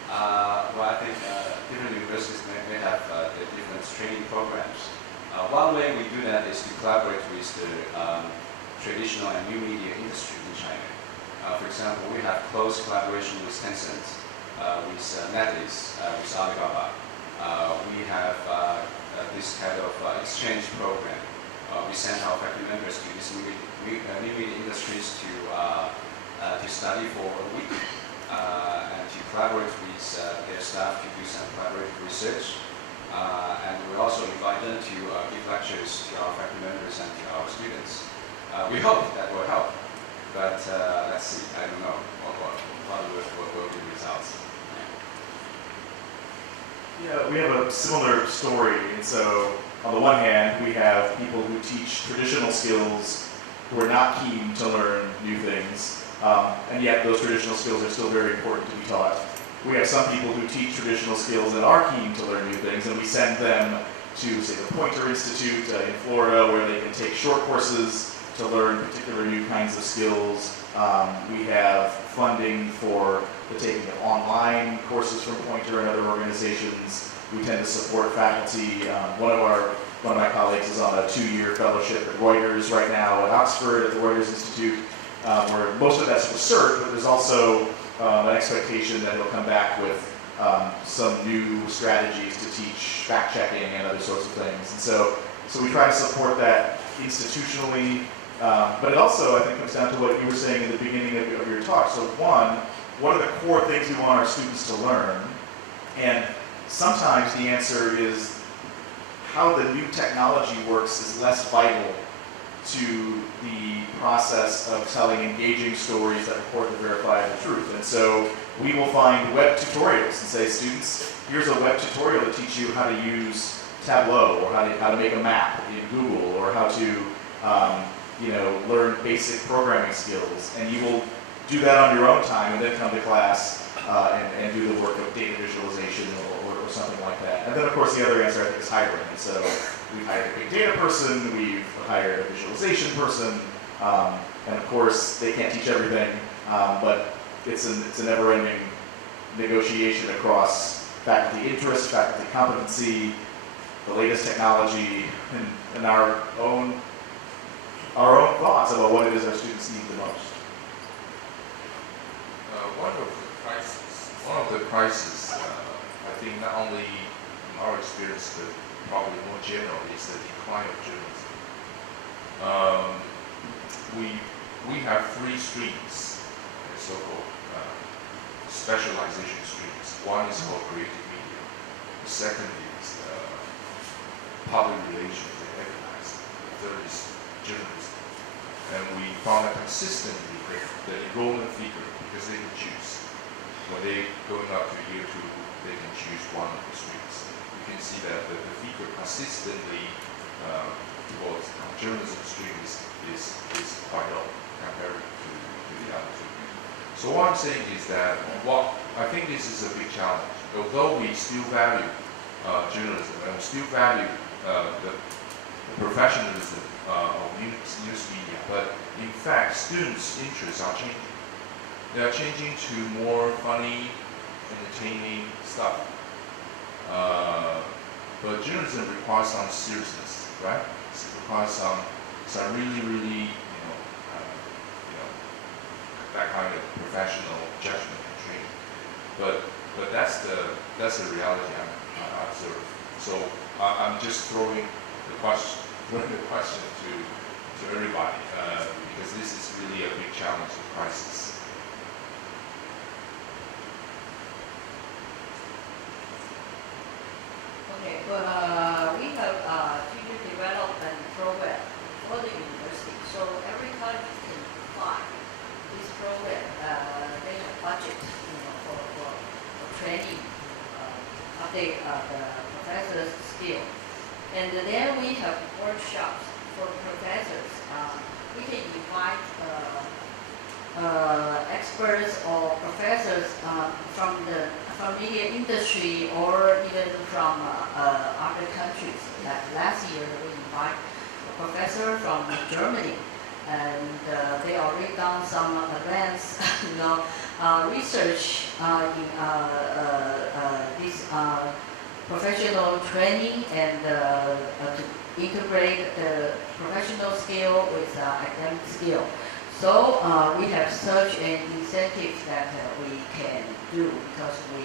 Well, I think different universities may have their different training programs. One way we do that is to collaborate with the traditional and new media industry in China. For example, we have close collaboration with Tencent, with NetEase, with Alibaba. We have this kind of exchange program. We send our faculty members to these new media industries to study for a week and to collaborate with their staff to do some collaborative research. And we also invite them to give lectures to our faculty members and to our students. We hope that will help, but let's see. I don't know what will be the results. Yeah, we have a similar story. And so, on the one hand, we have people who teach traditional skills who are not keen to learn new things, and yet those traditional skills are still very important to be taught. We have some people who teach traditional skills and are keen to learn new things, and we send them to, say, the Pointer Institute in Florida, where they can take short courses to learn particular new kinds of skills. We have funding for the taking of online courses from Pointer and other organizations. We tend to support faculty. One of my colleagues is on a 2-year fellowship at Reuters right now at Oxford at the Reuters Institute, where most of that's research, but there's also an expectation that he'll come back with some new strategies to teach fact-checking and other sorts of things. And so we try to support that institutionally, but it also, I think, comes down to what you were saying in the beginning of your talk. So one, what are the core things we want our students to learn? And sometimes the answer is how the new technology works is less vital to the process of telling engaging stories that report the verifiable truth. And so we will find web tutorials and say, students, here's a web tutorial to teach you how to use Tableau, or how to make a map in Google, or how to learn basic programming skills. And you will do that on your own time and then come to class and do the work of data visualization or something like that. And then, of course, the other answer, I think, is hiring. And so we've hired a big data person, we've hired a visualization person, and of course, they can't teach everything, but it's a never-ending negotiation across faculty interest, faculty competency, the latest technology, and our own thoughts about what it is our students need the most. One of the crises, I think not only in our experience, but probably more generally, is the decline of journalism. we have 3 streams, so-called specialization streams. One is called creative media. The second is public relations and advertising. The third is journalism. And we found that consistently the enrollment figure, because they can choose. When they going up to year 2, they can choose one of the streams. You can see that the figure consistently towards journalism stream is quite low compared to the other 2. So what I'm saying is that I think this is a big challenge. Although we still value journalism and we still value the professionalism of news media, but in fact, students' interests are changing. They are changing to more funny, entertaining stuff. But journalism requires some seriousness, right? It requires some really, that kind of professional judgment and training. But that's the reality I observe. So I'm just throwing the question to everybody because this is really a big challenge and crisis. Okay, we have teacher development program for the university. So every college can apply this program. They have budget, for training, update the professors' skill. And then we have workshops for professors. We can invite experts or professors from media industry or even from other countries. Like last year, we invite a professor from Germany, and they already done some advanced, research in this professional training and to integrate the professional skill with academic skill. So we have such an incentive that we can do because we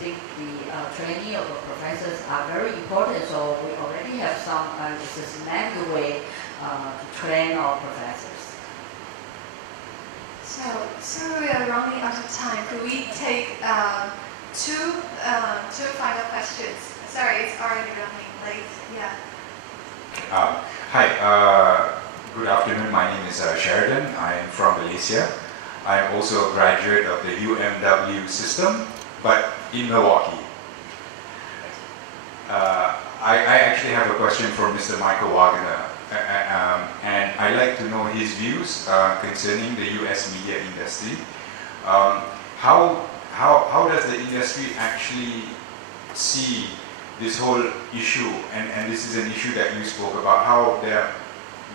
think the training of the professors are very important. So we already have some systematic way to train our professors. So we are running out of time. Could we take two final questions? Sorry, it's already running late. Yeah. Hi. Good afternoon. My name is Sheridan. I am from Malaysia. I am also a graduate of the UMW system, but in Milwaukee. I actually have a question for Mr. Michael Wagner, and I'd like to know his views concerning the US media industry. How does the industry actually see this whole issue? And this is an issue that you spoke about, how there are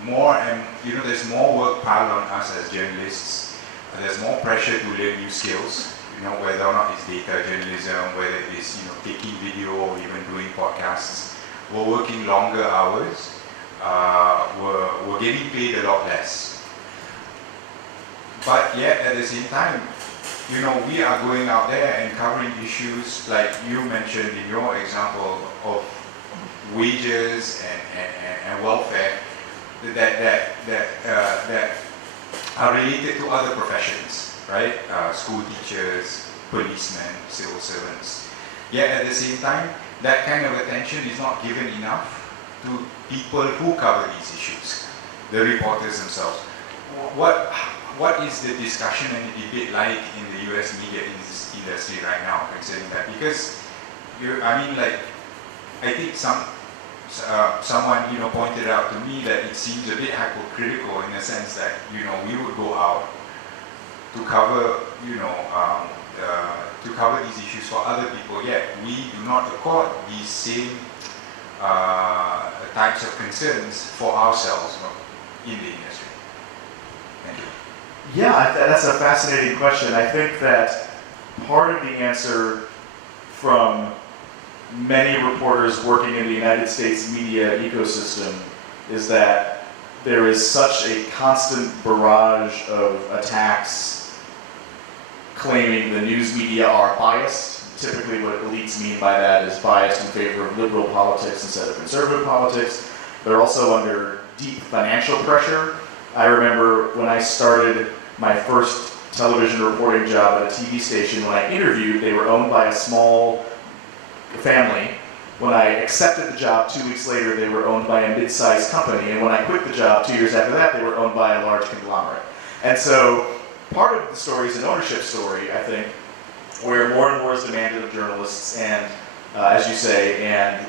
more and there's more work piled on us as journalists. There's more pressure to learn new skills, whether or not it's data journalism, whether it's taking video or even doing podcasts. We're working longer hours. We're getting paid a lot less. But yet at the same time, we are going out there and covering issues like you mentioned in your example of wages and welfare that are related to other professions, right? School teachers, policemen, civil servants. Yet at the same time, that kind of attention is not given enough to people who cover these issues, the reporters themselves. What is the discussion and the debate like in the US media industry right now concerning that? Because I think someone pointed out to me that it seems a bit hypocritical in the sense that we would go out to cover these issues for other people, yet we do not accord these same types of concerns for ourselves in the industry. Thank you. Yeah, that's a fascinating question. I think that part of the answer from many reporters working in the United States media ecosystem is that there is such a constant barrage of attacks claiming the news media are biased. Typically what elites mean by that is biased in favor of liberal politics instead of conservative politics. They're also under deep financial pressure I remember when I started my first television reporting job at a TV station, when I interviewed, they were owned by a small family. When I accepted the job 2 weeks later, they were owned by a mid-sized company. And when I quit the job 2 years after that, they were owned by a large conglomerate. And so part of the story is an ownership story, I think, where more and more is demanded of journalists, and as you say, and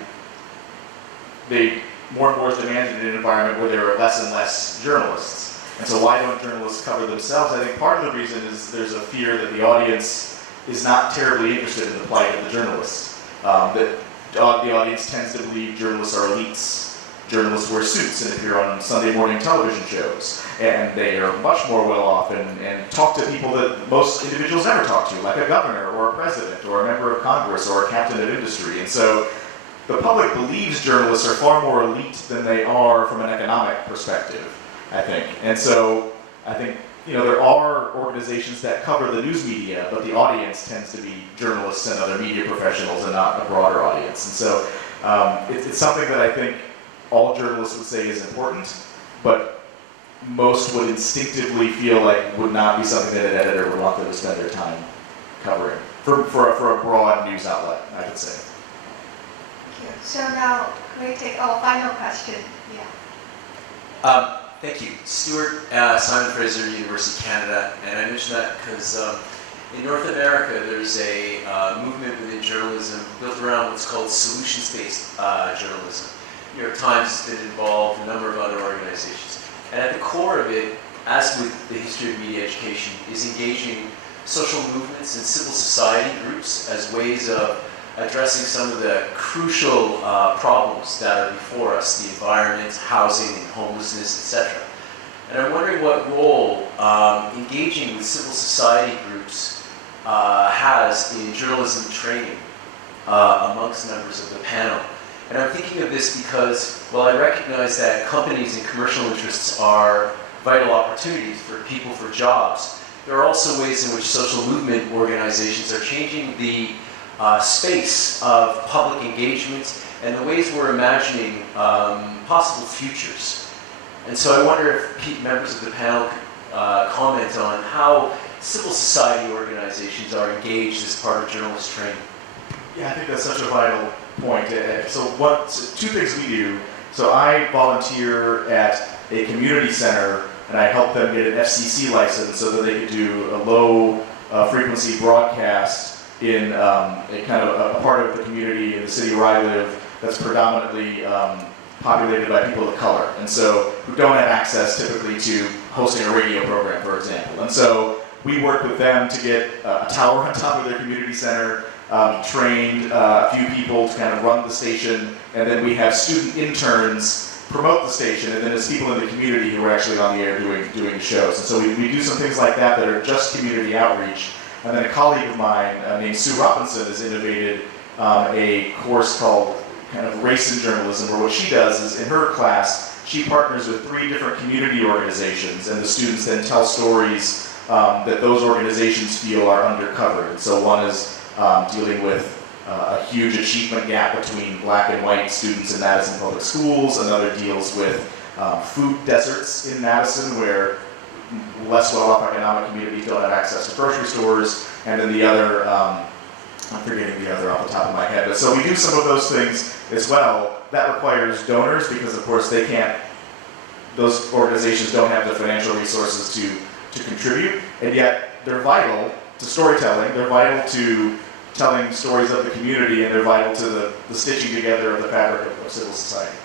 more and more is demanded in an environment where there are less and less journalists. And so why don't journalists cover themselves? I think part of the reason is there's a fear that the audience is not terribly interested in the plight of the journalists. That the audience tends to believe journalists are elites. Journalists wear suits and appear on Sunday morning television shows, and they are much more well off and talk to people that most individuals never talk to, like a governor or a president or a member of Congress or a captain of industry. And so the public believes journalists are far more elite than they are from an economic perspective, I think. And so I think, there are organizations that cover the news media, but the audience tends to be journalists and other media professionals and not a broader audience. And so it's something that I think all journalists would say is important, but most would instinctively feel like would not be something that an editor would want them to spend their time covering for a broad news outlet, I could say. Thank you. So now, can we take our final question? Yeah. Thank you. Stuart, Simon Fraser, University of Canada, and I mention that because in North America there's a movement within journalism built around what's called solutions-based journalism. New York Times has been involved, a number of other organizations. And at the core of it, as with the history of media education, is engaging social movements and civil society groups as ways of addressing some of the crucial problems that are before us, the environment, housing, and homelessness, etc. And I'm wondering what role engaging with civil society groups has in journalism training amongst members of the panel. And I'm thinking of this because, while I recognize that companies and commercial interests are vital opportunities for people for jobs, there are also ways in which social movement organizations are changing the space of public engagement and the ways we're imagining possible futures. And so I wonder if members of the panel could comment on how civil society organizations are engaged as part of journalist training. Yeah, I think that's such a vital point. So two things we do. So I volunteer at a community center, and I help them get an FCC license so that they could do a low frequency broadcast in a kind of a part of the community in the city where I live that's predominantly populated by people of color, and so who don't have access typically to hosting a radio program, for example. And so we work with them to get a tower on top of their community center, trained a few people to kind of run the station, and then we have student interns promote the station, and then it's people in the community who are actually on the air doing the shows. And so we do some things like that that are just community outreach. And then a colleague of mine named Sue Robinson has innovated a course called kind of race in journalism, where what she does is in her class, she partners with 3 different community organizations, and the students then tell stories that those organizations feel are undercovered. And so one is dealing with a huge achievement gap between black and white students in Madison public schools. Another deals with food deserts in Madison, where less well-off economic communities don't have access to grocery stores. And then the other, I'm forgetting the other off the top of my head. But so we do some of those things as well. That requires donors because, of course, those organizations don't have the financial resources to contribute. And yet they're vital to storytelling. They're vital to telling stories of the community, and they're vital to the stitching together of the fabric of civil society.